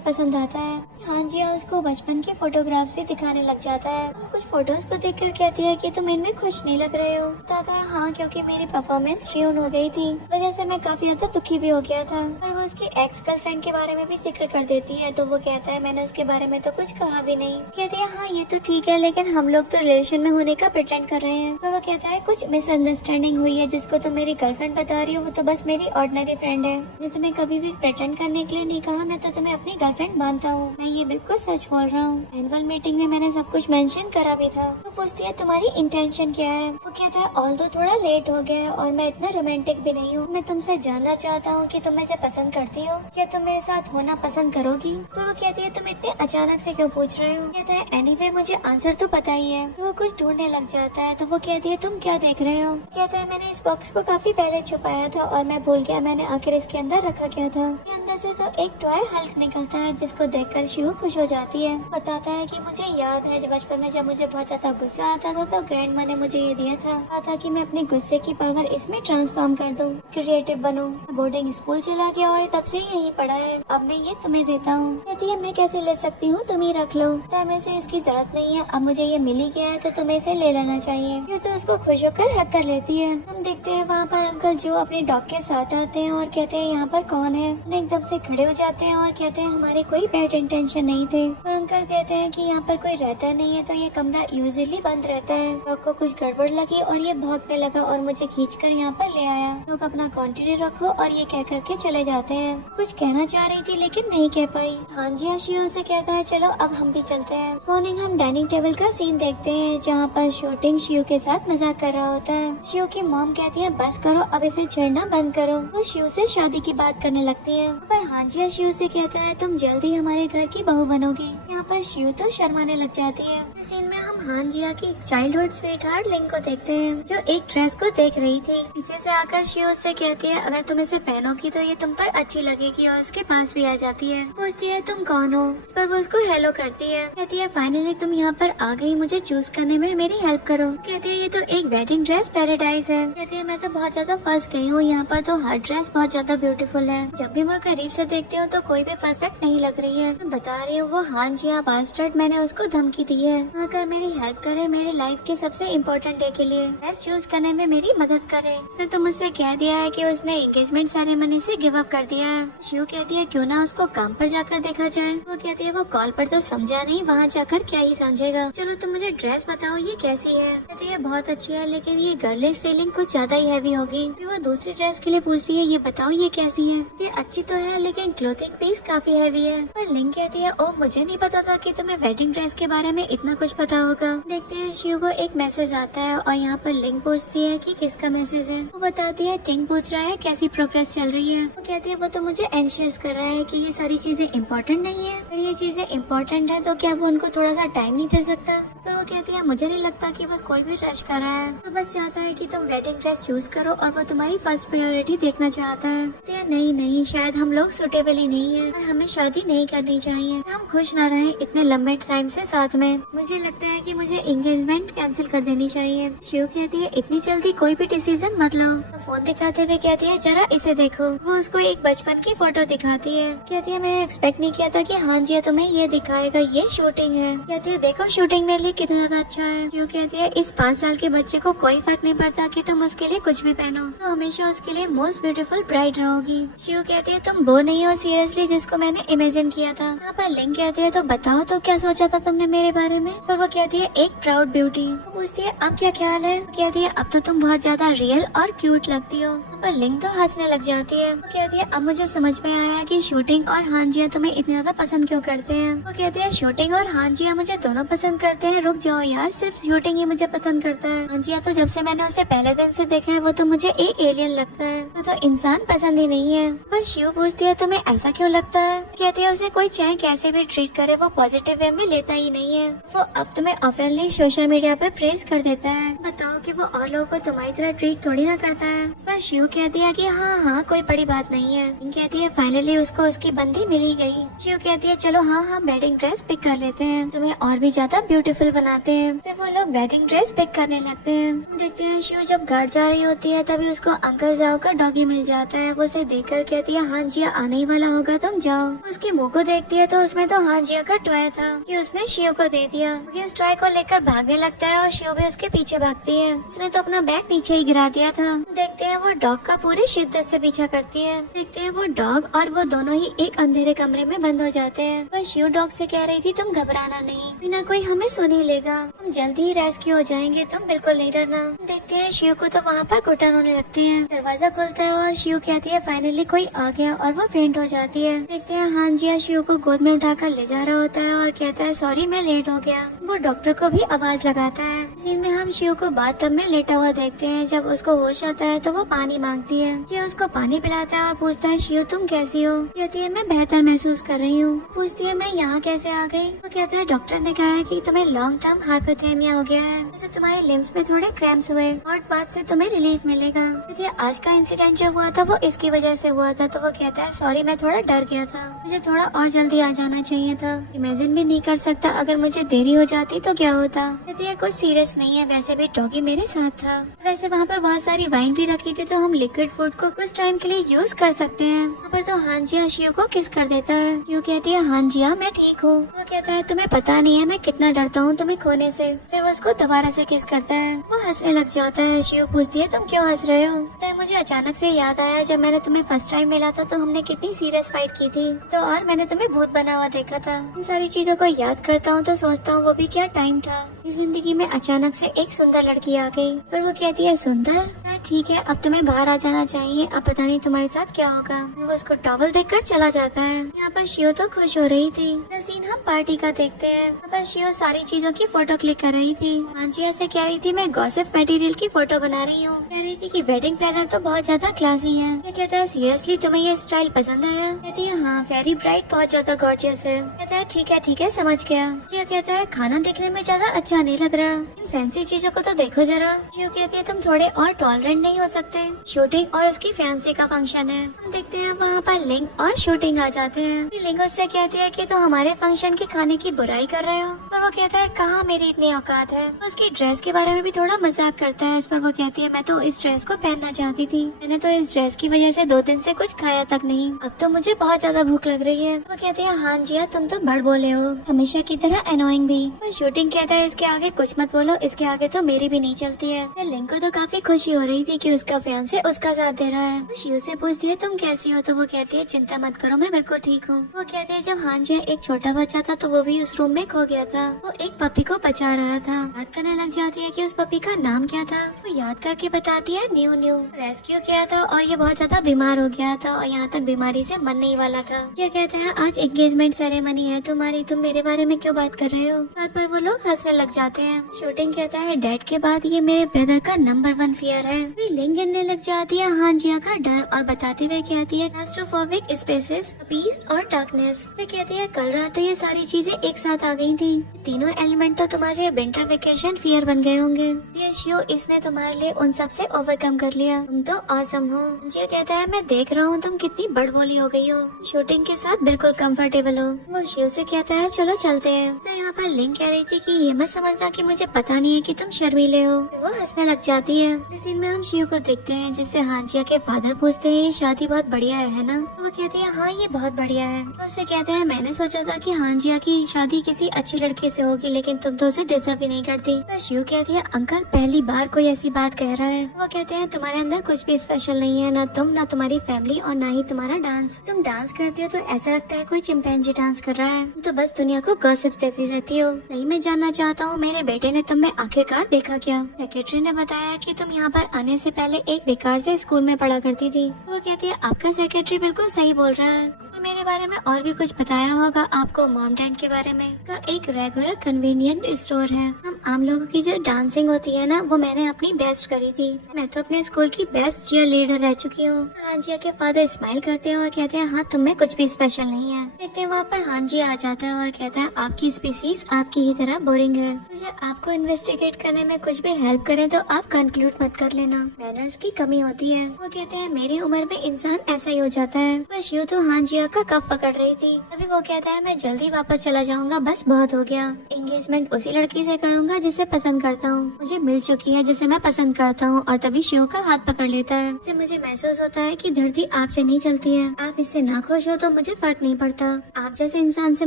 पसंद आता है। हांजिया उसको बचपन की फोटोग्राफ्स भी दिखाने लग जाता है। कुछ फोटोज को देखकर कहती है कि तुम इनमें खुश नहीं लग रहे हो। कहता है हाँ क्योंकि मेरी परफॉर्मेंस ट्यून हो गई थी, वजह से मैं काफी ज्यादा दुखी भी हो गया था। पर वो उसकी एक्स गर्लफ्रेंड के बारे में भी जिक्र कर देती है। तो वो कहता है मैंने उसके बारे में तो कुछ कहा भी नहीं। कहती है हाँ ये तो ठीक है लेकिन हम लोग तो रिलेशन में होने का प्रिटेंड कर रहे हैं। तो वो कहता है कुछ मिसअंडरस्टैंडिंग हुई है, जिसको तुम मेरी गर्लफ्रेंड बता रही हो वो तो बस मेरी ऑर्डिनरी फ्रेंड है। मैं तुम्हें कभी भी प्रिटेंड करने के लिए नहीं कहा, मैं तो तुम्हें अपनी गर्लफ्रेंड मानता हूँ, मैं ये बिल्कुल सच बोल रहा हूँ। एनुअल मीटिंग में मैंने सब कुछ मेंशन करा भी था। तो पूछती है तुम्हारी इंटेंशन क्या है। वो कहता है ऑल्दो थोड़ा लेट हो गया है और मैं इतना रोमांटिक भी नहीं हूँ, मैं तुमसे जानना चाहता हूँ कि तुम मुझे पसंद करती हो या तुम मेरे साथ होना पसंद करोगी। तो वो कहती है तुम इतने अचानक से क्यों पूछ रहे हो। कहता है एनीवे मुझे आंसर तो पता ही है। वो कुछ ढूंढने लग जाता है। तो वो कहती है तुम क्या देख रहे हो। कहता है मैंने इस बॉक्स को काफी पहले छुपाया था और मैं भूल गया मैंने आखिर इसके अंदर रखा क्या था। ये अंदर से तो एक टॉय हल्क निकलता है जिसको देखकर शिव खुश हो जाती है। बताता है कि मुझे याद है जब बचपन में जब मुझे बहुत ज्यादा गुस्सा आता था तो ग्रैंड माँ ने मुझे ये दिया था। कहा था कि मैं अपने गुस्से की पावर इसमें ट्रांसफॉर्म कर दूं, क्रिएटिव बनूं। बोर्डिंग स्कूल चला गया और तब से यही पड़ा है, अब मैं ये तुम्हें देता हूँ। कहती है मैं कैसे ले सकती हूँ, तुम ही रख लो। मैं से इसकी जरूरत नहीं है, अब मुझे ये मिल ही गया है तो तुम्हें इसे ले लेना चाहिए। ये तो उसको खुश होकर हक कर लेती है। हम देखते हैं वहाँ पर अंकल जो अपने डॉग के साथ आते हैं और कहते हैं यहाँ पर कौन है। उन्हें एकदम से खड़े हो जाते हैं और कहते हैं हमारे कोई बैड इंटेंशन नहीं थे। और अंकल कहते हैं कि यहाँ पर कोई रहता नहीं है तो ये कमरा यूजुअली बंद रहता है। डॉग को कुछ गड़बड़ लगी और ये भौंकने लगा और मुझे खींचकर यहाँ पर ले आया। लोग अपना कंटिन्यू रखो और ये कह करके चले जाते हैं। कुछ कहना चाह रही थी लेकिन नहीं कह पाई। हांजिया शिव से कहता है चलो अब हम भी चलते हैं। मॉर्निंग हम डाइनिंग टेबल का सीन देखते हैं जहाँ पर शूटिंग शिव के साथ मजाक कर रहा होता है। शिव की मॉम कहती है बस करो अब इसे छेड़ना बंद करो। वो शिव से शादी की बात करने लगती है। पर हांजिया शिव से कहता है तुम जल्दी हमारे घर की बहू बनोगी। यहाँ पर शिव तो शर्माने लग जाती है। इस सीन में हम हांजिया की चाइल्डहुड स्वीटहार्ट लिंक को देखते हैं जो एक ड्रेस को देख रही थी। पीछे से आकर शिव उससे कहती है अगर तुम इसे पहनोगी तो ये तुम पर अच्छी लगेगी और उसके पास भी आ जाती है। पूछती है तुम कौन हो। इस पर वो उसको हेलो करती है। कहती है फाइनली तुम यहाँ पर आ गई, मुझे चूज करने में मेरी हेल्प करो। कहती है ये तो एक वेडिंग ड्रेस पैराडाइज है। कहती है मैं तो बहुत ज्यादा फंस गई हूँ, यहाँ पर तो हर ड्रेस बहुत ज्यादा ब्यूटीफुल है। जब भी मैं करीब से देखती हूँ तो कोई भी परफेक्ट नहीं लग रही है। मैं बता रही हूँ वो हांजिया बास्टर्ड मैंने उसको धमकी दी है आकर मेरी हेल्प करे मेरे लाइफ के सबसे इम्पोर्टेंट डे के लिए ड्रेस चूज करने में मेरी मदद करे। उसने तो मुझसे कह दिया है कि उसने एंगेजमेंट सेरेमनी से गिव अप कर दिया है। शिव कहती है क्यों ना उसको काम पर जाकर देखा जाए। वो कहती है वो कॉल पर तो समझा नहीं, वहाँ जाकर क्या ही समझेगा। चलो तुम मुझे ड्रेस बताओ ये कैसी है। कहती है बहुत अच्छी है लेकिन ये गर्लिश फीलिंग कुछ ज्यादा ही हैवी होगी। फिर वो दूसरी ड्रेस के लिए पूछती है ये बताओ ये कैसी है। ये अच्छी तो है लेकिन क्लोथिंग पीस काफी हैवी है। पर लिंक कहती है ओ मुझे नहीं पता था कि तुम्हें वेडिंग ड्रेस के बारे में इतना कुछ पता होगा। देखते हैं शिव को एक मैसेज आता है और यहाँ पर लिंक पूछती है कि किसका मैसेज है। वो बताती है टिंग पूछ रहा है कैसी प्रोग्रेस चल रही है। वो कहती है वो तो मुझे एंशियस कर रहा है कि ये सारी चीजें इम्पोर्टेंट नहीं है। अगर ये चीजें इम्पोर्टेंट है तो क्या वो उनको थोड़ा सा टाइम नहीं दे सकता। तो वो कहती है मुझे नहीं लगता कि वो कोई भी रश कर रहा है, तो बस चाहता है कि तुम वेडिंग ड्रेस चूज करो और वो तुम्हारी फर्स्ट प्रायोरिटी देखना चाहता है। नहीं नहीं, शायद हम लोग सुटेबल ही नहीं है और हमें शादी नहीं करनी चाहिए। हम खुश न रहे इतने लंबे टाइम से साथ में। मुझे लगता है कि मुझे एंगेजमेंट कैंसिल कर देनी चाहिए। शिव कहती है इतनी जल्दी कोई भी डिसीजन मत लो। तो फोन दिखाते हुए कहती है जरा इसे देखो। वो उसको एक बचपन की फोटो दिखाती है। कहती है मैंने एक्सपेक्ट नहीं किया था कि हाँ जी तुम्हें ये दिखाएगा, ये शूटिंग है। कहती है देखो शूटिंग मेरे लिए कितना ज्यादा अच्छा है। शिव कहती है इस 5 साल के बच्चे को कोई फर्क नहीं पड़ता कि तुम उसके लिए कुछ भी पहनो, तो हमेशा उसके लिए मोस्ट ब्यूटीफुल ब्राइड रहोगी। शिव कहती है तुम वो नहीं हो सीरियसली जिसको मैंने इमेजिन किया था। यहाँ पर लिंक कहती है तो बताओ तो क्या सोचा था तुमने मेरे बारे में। पर वो कहती है एक प्राउड ब्यूटी। वो पूछती है अब क्या ख्याल है। वो कहती है अब तो तुम बहुत ज्यादा रियल और क्यूट लगती हो। पर लिंक तो हंसने लग जाती है। वो कहती है अब मुझे समझ में आया कि शूटिंग और हांजिया तुम्हें इतने ज्यादा पसंद क्यों करते हैं। वो कहती है शूटिंग और हांजिया मुझे दोनों पसंद करते हैं। रुक जाओ यार, सिर्फ शूटिंग ही मुझे पसंद करता है। हांजिया तो जब से मैंने उसे पहले दिन से देखा है वो तो मुझे एक एलियन लगता है, तो इंसान पसंद ही नहीं है। पर शिव पूछती है तुम्हें ऐसा क्यों लगता है। कहती है उसे कोई चाहे कैसे भी ट्रीट करे वो पॉजिटिव वे में लेता ही नहीं है। वो अब तुम्हें ओपनली सोशल मीडिया पे प्रेज कर देता है। बताओ कि वो और लोगों को तुम्हारी तरह ट्रीट थोड़ी ना करता है। पर शिव कहती है कि हाँ कोई बड़ी बात नहीं है। कहती है फाइनली उसको उसकी बंदी मिल ही गई। शिव कहती है चलो हाँ वेडिंग ड्रेस पिक कर लेते हैं, तुम्हें और भी ज्यादा ब्यूटीफुल बनाते हैं। फिर वो लोग वेडिंग ड्रेस पिक करने लगते हैं। देखते हैं शिव जब घर जा रही होती है तभी उसको अंकल जाओ का डॉगी मिल जाता है। वो उसे देखकर कहती है हाँ जिया आने ही वाला होगा, तुम जाओ। उसके मुंह को देखती है तो उसमें तो हाँ जिया का टॉय था कि उसने शिव को दे दिया। उस टॉय को लेकर भागने लगता है और शिव भी उसके पीछे भागती है। उसने तो अपना बैग पीछे ही गिरा दिया था। देखते हैं वो डॉग का पूरी शिद्दत से पीछा करती है। देखते हैं वो डॉग और वो दोनों ही एक अंधेरे कमरे में बंद हो जाते हैं। पर शिव डॉग से कह रही थी तुम घबराना नहीं, बिना कोई हमें सुन ही लेगा, हम जल्दी ही रेस्क्यू हो जाएंगे, तुम बिल्कुल नहीं डरना। देखते हैं शिव को तो वहाँ पर घुटन होने लगती है। दरवाजा खुलता है और शिव कहती है फाइनली कोई आ गया और वो फेंट हो जाती है। देखते हैं हांजिया शिव को गोद में उठाकर ले जा रहा होता है और कहता है सॉरी मैं लेट हो गया। वो डॉक्टर को भी आवाज लगाता है। सीन में हम शिव को बाथटब में लेटा हुआ देखते हैं। जब उसको होश आता है तो वो पानी मांगती है। ये उसको पानी पिलाता है और पूछता है शिव तुम कैसी हो। कहती है मैं बेहतर महसूस कर रही हूँ। पूछती है मैं यहाँ कैसे आ गई। वो कहता है डॉक्टर ने कहा है कि तुम्हें लॉन्ग टर्म हाइपोथर्मिया हो गया है, जैसे तुम्हारे लिम्स में थोड़े क्रैम्प्स हुए और बाद से तुम्हें रिलीफ मिलेगा। कहती है आज का इंसिडेंट जो हुआ था वो इसकी वजह से हुआ था। तो वो कहता है सॉरी मैं थोड़ा डर गया था, मुझे थोड़ा और जल्दी आ जाना चाहिए था। इमेजिन भी नहीं कर सकता अगर मुझे देरी हो जाती तो क्या होता। कहती है कुछ सीरियस नहीं है, वैसे भी डॉगी मेरे साथ था। वैसे वहाँ पर बहुत सारी वाइन भी रखी थी तो हम लिक्विड फूड को कुछ टाइम के लिए यूज कर सकते हैं। यहाँ पर तो हांजिया शिव को किस कर देता है। शिव कहती है हांजिया मैं ठीक हूँ। वो कहता है तुम्हें पता नहीं है मैं कितना डरता हूँ तुम्हें खोने से। फिर वो उसको दोबारा से किस करता है। वो हंसने लग जाता है। शिव पूछती है तुम क्यों हंस रहे हो। तो मुझे अचानक से याद आया जब मैंने तुम्हें फर्स्ट टाइम मिला था तो हमने कितनी सीरियस फाइट की थी, तो और मैंने तुम्हें भूत बना हुआ देखा था। इन सारी चीजों को याद करता हूँ तो सोचता हूँ वो भी क्या टाइम था। इस जिंदगी में अचानक से एक सुंदर लड़की आ गई। फिर वो कहती है सुंदर ठीक है अब तुम्हें बाहर आ जाना चाहिए, अब पता नहीं तुम्हारे साथ क्या होगा। वो उसको टॉवल देखकर चला जाता है। यहाँ पर शिव तो खुश हो रही थी। सीन हम पार्टी का देखते हैं। यहाँ पर शिव सारी चीजों की फोटो क्लिक कर रही थी। हांजिया से कह रही थी मैं गॉसिप मटेरियल की फोटो बना रही हूँ। कह रही थी कि वेडिंग प्लानर तो बहुत ज्यादा क्लासी है। ये कहता है सीरियसली तुम्हें ये स्टाइल पसंद आया। कहती है हाँ फेरी ब्राइट बहुत ज्यादा गॉर्जियस है। कहता है ठीक है समझ गया। शिव कहता है खाना देखने में ज्यादा अच्छा नहीं लग रहा, इन फैंसी चीजों को तो देखो जरा। शिव कहती है तुम थोड़े और टॉलरेंट नहीं हो सकते, शूटिंग और उसकी फैंसी का फंक्शन है। हम देखते हैं वहाँ पर लिंक और शूटिंग आ जाते हैं। लिंक उससे कहती है कि तुम हमारे फंक्शन के खाने की बुराई कर रहे हो। पर वो कहता है कहाँ मेरी इतनी औकात है। उसकी ड्रेस के बारे में भी थोड़ा मजाक करता है। इस पर वो कहती है मैं तो इस ड्रेस को पहनना चाहती थी, मैंने तो इस ड्रेस की वजह से 2 दिन से कुछ खाया तक नहीं, अब तो मुझे बहुत ज्यादा भूख लग रही है। वो कहती है हाँ जिया तुम तो बड़ बोले हो, हमेशा की तरह अनोइंग भी। पर शूटिंग कहता है इसके आगे कुछ मत बोलो, इसके आगे तो मेरी भी नहीं चलती है। लिंक को तो काफी खुशी हो रही थी कि उसका फियांसे उसका साथ दे रहा है। शिव से पूछती है तुम कैसी हो। तो वो कहती है चिंता मत करो मैं बिल्कुल ठीक हूँ। वो कहती है जब हांजिया एक छोटा बच्चा था तो वो भी उस रूम में खो गया था। वो एक पपी को बचा रहा था। याद करने लग जाती है कि उस पपी का नाम क्या था। वो याद करके बताती है न्यू न्यू। रेस्क्यू किया था और ये बहुत ज्यादा बीमार हो गया था और यहाँ तक बीमारी से मरने ही वाला था। ये कहते हैं आज एंगेजमेंट सेरेमनी है तुम्हारी, तुम मेरे बारे में क्यों बात कर रहे हो। बात पर वो लोग हंसने लग लग जाते हैं। शूटिंग कहता है डैड के बाद ये मेरे ब्रदर का नंबर 1 फियर है। फिर लिंक गिनने लग जाती है हांजिया का डर और बताते हुए कहती है क्लास्ट्रोफोबिक स्पेसेस, पीस और डार्कनेस। फिर कहती है कल रात तो ये सारी चीजें एक साथ आ गई थी। तीनों एलिमेंट तो तुम्हारे विंटर वेकेशन फियर बन गए होंगे। शियो इसने तुम्हारे लिए उन सब से ओवरकम कर लिया। तुम तो ऑसम हो। जियो कहता है मैं देख रहा हूँ तुम कितनी बड़बोली हो गई हो, शूटिंग के साथ बिल्कुल कंफर्टेबल हो। वो शियो से कहता है चलो चलते हैं। तो यहाँ पर लिंक कह रही थी कि ये मत समझना कि मुझे पता नहीं है कि तुम शर्मीले हो। वो हंसने लग जाती है। इस सीन में हम शियो को देखते हैं जिससे हांजिया के फादर पूछते हैं ये शादी बहुत बढ़िया है ना। वो कहती है हाँ ये बहुत बढ़िया है। तो उससे कहते हैं मैंने सोचा था कि हांजिया की शादी किसी अच्छी लड़के से होगी लेकिन तुम तो उसे डिजर्व ही नहीं करती। तो शियो कहती है अंकल पहली बार कोई ऐसी बात कह रहा है। वो कहते हैं तुम्हारे अंदर कुछ भी स्पेशल नहीं है, ना तुम ना तुम्हारी फैमिली और ना ही तुम्हारा डांस। तुम डांस करती हो तो ऐसा लगता है कोई चिंपैंजी डांस कर रहा है। तो बस दुनिया को गॉसिप देती रहती हो। नहीं मैं जानना चाहता हूँ मेरे बेटे ने तुम में आखिरकार देखा क्या। सेक्रेटरी ने बताया कि तुम यहाँ पर आने से पहले एक बेकार से स्कूल में पढ़ा करती थी। वो कहती है आपका सेक्रेटरी बिल्कुल सही बोल रहा है। मेरे बारे में और भी कुछ बताया होगा आपको मॉम डैड के बारे में। का एक रेगुलर कन्वीनियंट स्टोर है। हम आम लोगों की जो डांसिंग होती है ना वो मैंने अपनी बेस्ट करी थी। मैं तो अपने स्कूल की बेस्ट चीयर लीडर रह चुकी हूँ। हांजिया के फादर स्माइल करते हैं और कहते हैं हाँ तुम में कुछ भी स्पेशल नहीं है। देखते हैं वहाँ पर हांजिया आ जाता है और कहता है आपकी स्पीसीज आपकी ही तरह बोरिंग है। मुझे आपको इन्वेस्टिगेट करने में कुछ भी हेल्प करे तो आप कंक्लूड मत कर लेना, मैनर्स की कमी होती है। वो कहते हैं मेरी उम्र में इंसान ऐसा ही हो जाता है। बस यूँ तो हांजिया का कफ पकड़ रही थी। अभी वो कहता है मैं जल्दी वापस चला जाऊंगा, बस बहुत हो गया। एंगेजमेंट उसी लड़की से करूंगा जिसे पसंद करता हूँ। मुझे मिल चुकी है जिसे मैं पसंद करता हूँ। और तभी शिव का हाथ पकड़ लेता है। इससे मुझे महसूस होता है कि धरती आपसे नहीं चलती है। आप इससे ना खुश हो तो मुझे फर्क नहीं पड़ता। आप जैसे इंसान से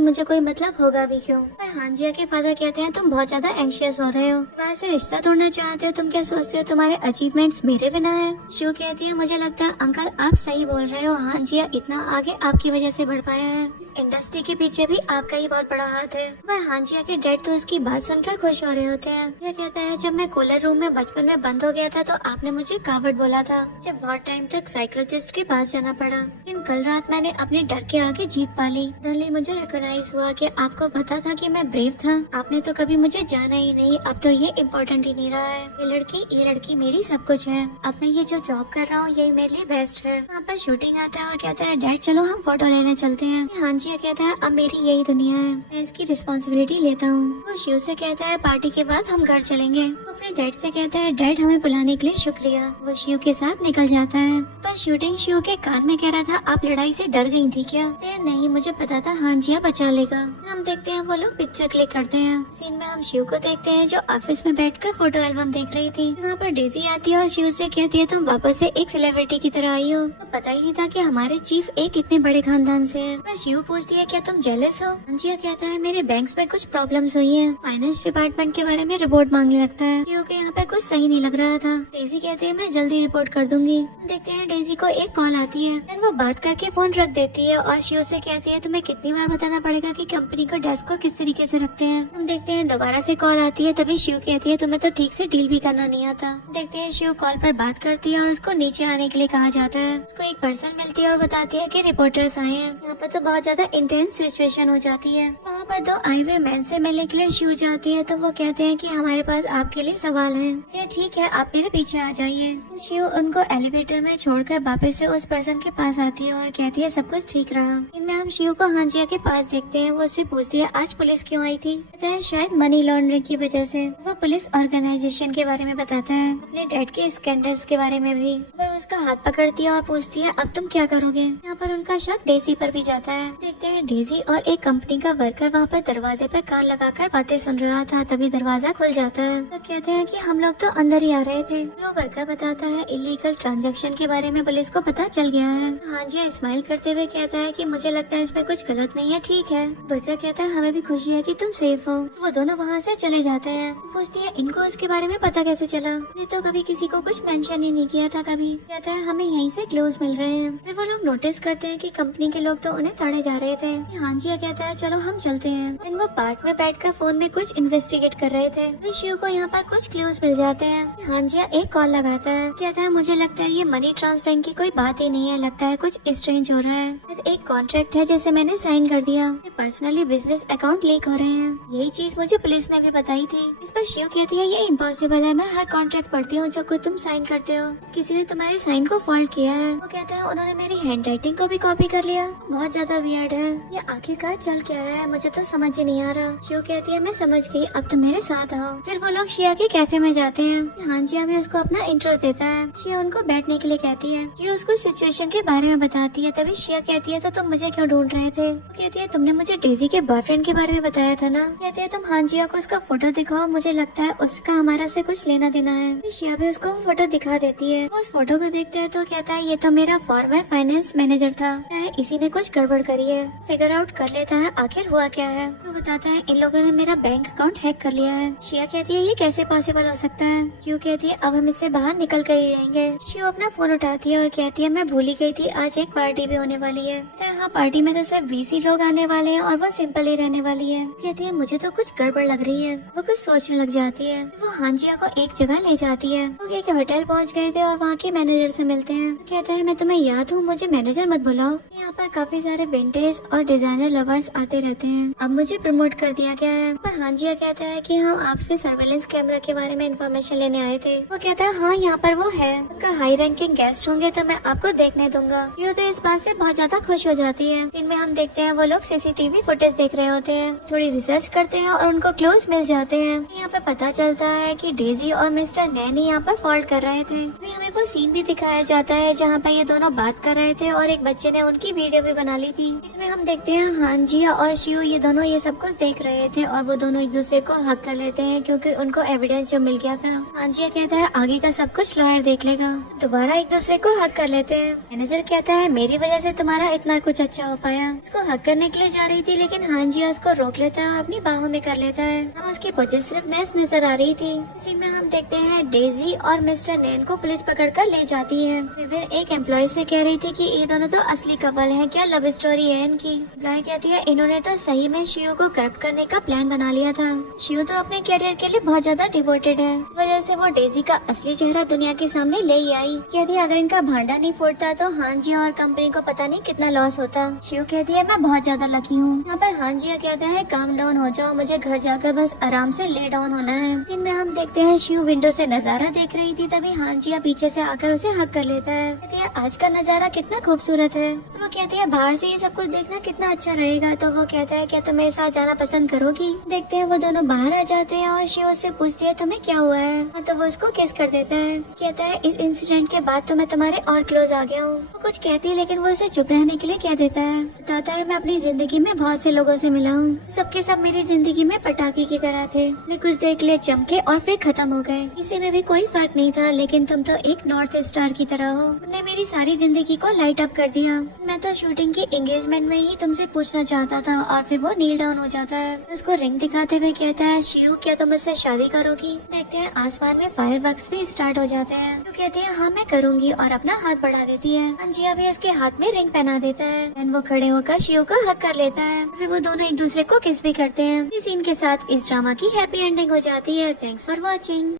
मुझे कोई मतलब होगा भी क्यों। पर हांजिया के फादर कहते हैं तुम बहुत ज्यादा एंशियस हो रहे हो, वहाँ से रिश्ता तोड़ना चाहते हो। तुम क्या सोचते हो तुम्हारे अचीवमेंट्स मेरे बिना है। शिव कहती है मुझे लगता है अंकल आप सही बोल रहे हो। हांजिया इतना आगे आपकी वजह से बढ़ पाया है। इस इंडस्ट्री के पीछे भी आपका ही बहुत बड़ा हाथ है। पर हांजिया के डैड तो उसकी बात सुनकर खुश हो रहे होते हैं। यह कहता है जब मैं कूलर रूम में बचपन में बंद हो गया था तो आपने मुझे कावड़ बोला था। जब बहुत टाइम तक साइकोलॉजिस्ट के पास जाना पड़ा, लेकिन कल रात मैंने अपने डर के आगे जीत पा ली। डरली मुझे रिकॉग्नाइज हुआ कि आपको पता था कि मैं ब्रेव था। आपने तो कभी मुझे जाना ही नहीं। अब तो ये इम्पोर्टेंट ही नहीं रहा है। ये लड़की मेरी सब कुछ है। अब मैं ये जो जॉब कर रहा हूँ यही मेरे लिए बेस्ट है। वहाँ पर शूटिंग आता है और कहता है डैड चलो हम फोटो लेने चलते हैं। हांजिया कहता है अब मेरी यही दुनिया है, मैं इसकी रिस्पॉन्सिबिलिटी लेता हूँ। वो शिव से कहता है पार्टी के बाद हम घर चलेंगे। वो अपने डैड से कहता है डैड हमें बुलाने के लिए शुक्रिया। वो शिव के साथ निकल जाता है। पर शूटिंग शिव के कान में कह रहा था आप लड़ाई से डर गई थी क्या। नहीं मुझे पता था हांजिया बचा लेगा। हम देखते हैं वो लोग पिक्चर क्लिक करते हैं। सीन में हम शिव को देखते हैं जो ऑफिस में बैठकर फोटो एल्बम देख रही थी। वहाँ पर डेजी आती है और शिव से कहती है तुम वापस से एक सेलिब्रिटी की तरह आई हो। तो पता ही नहीं था कि हमारे चीफ एक इतने बड़े खानदान से है। मैं शिव पूछती है क्या तुम जेलस हो। हांजिया कहता है मेरे बैंक्स में कुछ प्रॉब्लम्स हुई हैं। फाइनेंस डिपार्टमेंट के बारे में रिपोर्ट मांगने लगता है क्योंकि यहाँ पे कुछ सही नहीं लग रहा था। डेजी कहती है मैं जल्दी रिपोर्ट कर दूंगी। देखते हैं डेजी को एक कॉल आती है। फिर वो बात करके फोन रख देती है और शिव से कहती है तुम्हें कितनी बार बताना पड़ेगा कि कंपनी को डेस्क को किस तरीके से रखते हैं। हम देखते हैं दोबारा से कॉल आती है। तभी शिव कहती है तुम्हें तो ठीक से डील भी करना नहीं आता। देखते हैं शिव कॉल पर बात करती है और उसको नीचे आने के लिए कहा जाता है। उसको एक पर्सन मिलती है और बताती है कि रिपोर्टर्स आए हैं। यहाँ पर तो बहुत ज्यादा इंटेंस सिचुएशन हो जाती है। वहाँ पर दो आए हुए मैन से मिलने के लिए शिव जाती है तो वो कहते हैं कि हमारे पास आपके लिए सवाल है। ठीक है आप मेरे पीछे आ जाइए। शिव उनको एलिवेटर में छोड़कर वापस से उस पर्सन के पास आती है और कहती है सब कुछ ठीक रहा। इनमें हम शिव को हांजिया के पास देखते हैं। वो उससे पूछती है आज पुलिस क्यों आई थी। कहता है शायद मनी लॉन्ड्रिंग की वजह से। वो पुलिस ऑर्गेनाइजेशन के बारे में बताता है, अपने डैड के स्कैंडल्स के बारे में भी। पर उसका हाथ पकड़ती है और पूछती है अब तुम क्या करोगे। यहाँ पर उनका शक डेजी पर भी जाता है। देखते हैं डेजी और एक कंपनी का वर्कर वहाँ पर दरवाजे पर कान लगाकर बातें सुन रहा था। तभी दरवाजा खुल जाता है। तो कहते हैं कि हम लोग तो अंदर ही आ रहे थे। वो वर्कर बताता है इलीगल ट्रांजैक्शन के बारे में पुलिस को पता चल गया है। हांजिया स्माइल करते हुए कहता है कि मुझे लगता है इसमें कुछ गलत नहीं है। ठीक है। वर्कर कहता है हमें भी खुशी है कि तुम सेफ हो। वो दोनों वहाँ से चले जाते हैं। पूछती है इनको उसके बारे में पता कैसे चला। ने तो कभी किसी को कुछ मेंशन ही नहीं किया था कभी। कहता है हमें यहीं से क्लोज मिल रहे हैं। फिर वो लोग नोटिस करते हैं कि कंपनी के लोग तो उन्हें ताड़े जा रहे थे। हांजिया कहता है चलो हम चलते हैं। फिर वो पार्क में बैठकर फोन में कुछ इन्वेस्टिगेट कर रहे थे। फिर शिव को यहाँ पर कुछ क्लूज मिल जाते हैं। हांजिया एक कॉल लगाता है, कहता है मुझे लगता है ये मनी ट्रांसफर की कोई बात ही नहीं है, लगता है कुछ स्ट्रेंज हो रहा है। एक कॉन्ट्रैक्ट है जिसे मैंने साइन कर दिया, पर्सनली बिजनेस अकाउंट लीक हो रहे हैं। यही चीज मुझे पुलिस ने भी बताई थी। इस पर शिव कहती है ये इम्पॉसिबल है, मैं हर कॉन्ट्रैक्ट पढ़ती हूँ जो तुम साइन करते हो, किसी ने तुम्हारे साइन को फॉल्ट किया है। वो कहता है उन्होंने मेरी हैंड राइटिंग को भी कॉपी कर लिया, बहुत ज्यादा वियर्ड है, ये आखिरकार चल क्या रहा है, मुझे तो समझ ही नहीं आ रहा। शिव कहती है मैं समझ गई, अब तुम मेरे साथ आओ। फिर वो लोग शिया के कैफे में जाते हैं। हांजिया भी उसको अपना इंट्रो देता है। शिया उनको बैठने के लिए कहती है। शिया उसको सिचुएशन के बारे में बताती है। तभी शिया कहती है तो तुम मुझे क्यों ढूंढ रहे थे? वो कहती है तुमने मुझे डेजी के बॉयफ्रेंड के बारे में बताया था ना। कहते हैं तुम हांजिया को उसका फोटो दिखाओ, मुझे लगता है उसका हमारा से कुछ लेना देना है। शिया भी उसको फोटो दिखा देती है। वो उस फोटो को देखते है तो कहता है ये तो मेरा फॉर्मर फाइनेंस मैनेजर था, इसी ने कुछ गड़बड़ करी है। फिगर आउट कर लेता है आखिर हुआ क्या है। वो बताता है इन लोगों ने मेरा बैंक अकाउंट हैक कर लिया है। शिया कहती है ये कैसे पॉसिबल हो सकता है? शिव कहती है अब हम इससे बाहर निकल कर ही रहेंगे। शिव अपना फोन उठाती है और कहती है मैं भूल ही गई थी, आज एक पार्टी भी होने वाली है। हाँ पार्टी में तो सिर्फ 20 ही लोग आने वाले हैं और वो सिंपल ही रहने वाली है। कहती है मुझे तो कुछ गड़बड़ लग रही है। वो कुछ सोचने लग जाती है। वो हांजिया को एक जगह ले जाती है। वो एक होटल पहुंच गए थे और वहाँ के मैनेजर से मिलते हैं। कहता है मैं तुम्हें याद हूँ, मुझे मैनेजर मत बुलाओ। यहाँ पर काफी सारे विंटेज और डिजाइनर लवर्स आते रहते हैं, अब मुझे प्रमोट कर दिया गया है। पर हांजिया कहता है कि हम आपसे सर्वेलेंस कैमरा के बारे में इंफॉर्मेशन लेने आए थे। वो कहता है हाँ यहाँ पर वो है, अगर हाई रैंकिंग गेस्ट होंगे तो मैं आपको देखने दूंगा। ये तो इस बात से बहुत ज्यादा खुश हो जाती है। जिनमें हम देखते हैं वो लोग सीसीटीवी फुटेज देख रहे होते हैं, थोड़ी रिसर्च करते हैं और उनको क्लूज मिल जाते हैं। यहाँ पे पता चलता है कि डेजी और मिस्टर नैन यहाँ पर फॉल्ट कर रहे थे। हमें वो सीन भी दिखाया जाता है जहाँ पर ये दोनों बात कर रहे थे और एक बच्चे ने उनकी वीडियो भी बना ली थी। इसमें हम देखते हैं हांजिया और शिव ये दोनों ये सब कुछ देख रहे थे और वो दोनों एक दूसरे को हक कर लेते हैं क्योंकि उनको एविडेंस जो मिल गया था। हांजिया कहता है आगे का सब कुछ लॉयर देख लेगा। दोबारा एक दूसरे को हक कर लेते हैं। मैनेजर कहता है मेरी वजह से तुम्हारा इतना कुछ अच्छा हो पाया। उसको हक करने के लिए जा रही थी लेकिन हांजिया उसको रोक लेता है और अपनी बाहों में कर लेता है। हम उसकी पॉजिटिवनेस नजर आ रही थी। इसी में हम देखते हैं डेजी और मिस्टर नैन को पुलिस पकड़ कर ले जाती है। फिर एक एम्प्लॉय से कह रही थी कि ये दोनों तो असली कपल हैं, क्या लव स्टोरी है इनकी? एम्प्लॉय कहती है इन्होंने तो सही में शिव को करप्ट करने का प्लान बना लिया था। शिव तो अपने करियर के लिए बहुत ज्यादा डिवोटेड है, इस वजह से वो डेजी का असली चेहरा दुनिया के सामने ले ही आई। कहती है अगर इनका भांडा नहीं फूटता तो हांजिया और कंपनी को पता नहीं कितना लॉस होता। शिव कहती है मैं बहुत ज्यादा लकी हूँ। यहाँ पर हांजिया कहता है काम डाउन हो जाओ, मुझे घर जाकर बस आराम से ले डाउन होना है। जिनमें हम देखते हैं शिव विंडो से नजारा देख रही थी, तभी हांजिया पीछे से आकर उसे हक कर लेता है। कहती है आज का नजारा कितना खूबसूरत है। वो कहती है बाहर से ये सब कुछ देखना कितना अच्छा रहेगा। तो वो कहता है क्या तुम मेरे साथ जाना पसंद करोगी? देखते हैं वो दोनों बाहर आ जाते हैं और शिव उससे पूछती है तुम्हें क्या हुआ है, तो वो उसको किस कर देता है। कहता है इस इंसिडेंट के बाद तो मैं तुम्हारे और क्लोज आ गया हूँ। वो कुछ कहती है लेकिन वो उसे चुप रहने के लिए कह देता है। बताता है मैं अपनी जिंदगी में बहुत से लोगों से मिला हूँ, सबके सब मेरी जिंदगी में पटाखे की तरह थे, लेकिन कुछ देर के लिए चमके और फिर खत्म हो गए। किसी में भी कोई फर्क नहीं था, लेकिन तुम तो एक नॉर्थ स्टार की तरह हो, तुमने मेरी सारी जिंदगी को लाइट अप कर दिया। मैं तो शूटिंग की एंगेजमेंट में ही तुमसे पूछना चाहता था। और फिर वो नील डाउन हो जाता है। उसको रिंग दिखाते हुए कहता है शिव क्या तुम मुझसे शादी करोगी? देखते हैं आसमान में फायरवर्क्स भी स्टार्ट हो जाते हैं। तो कहती है हाँ मैं करूंगी और अपना हाथ बढ़ा देती है। अंजिया भी उसके हाथ में रिंग पहना देता है। वो खड़े होकर शिव को हक कर लेता है। फिर वो दोनों एक दूसरे को किस भी करते हैं। इस सीन के साथ इस ड्रामा की हैप्पी एंडिंग हो जाती है। Thanks for watching.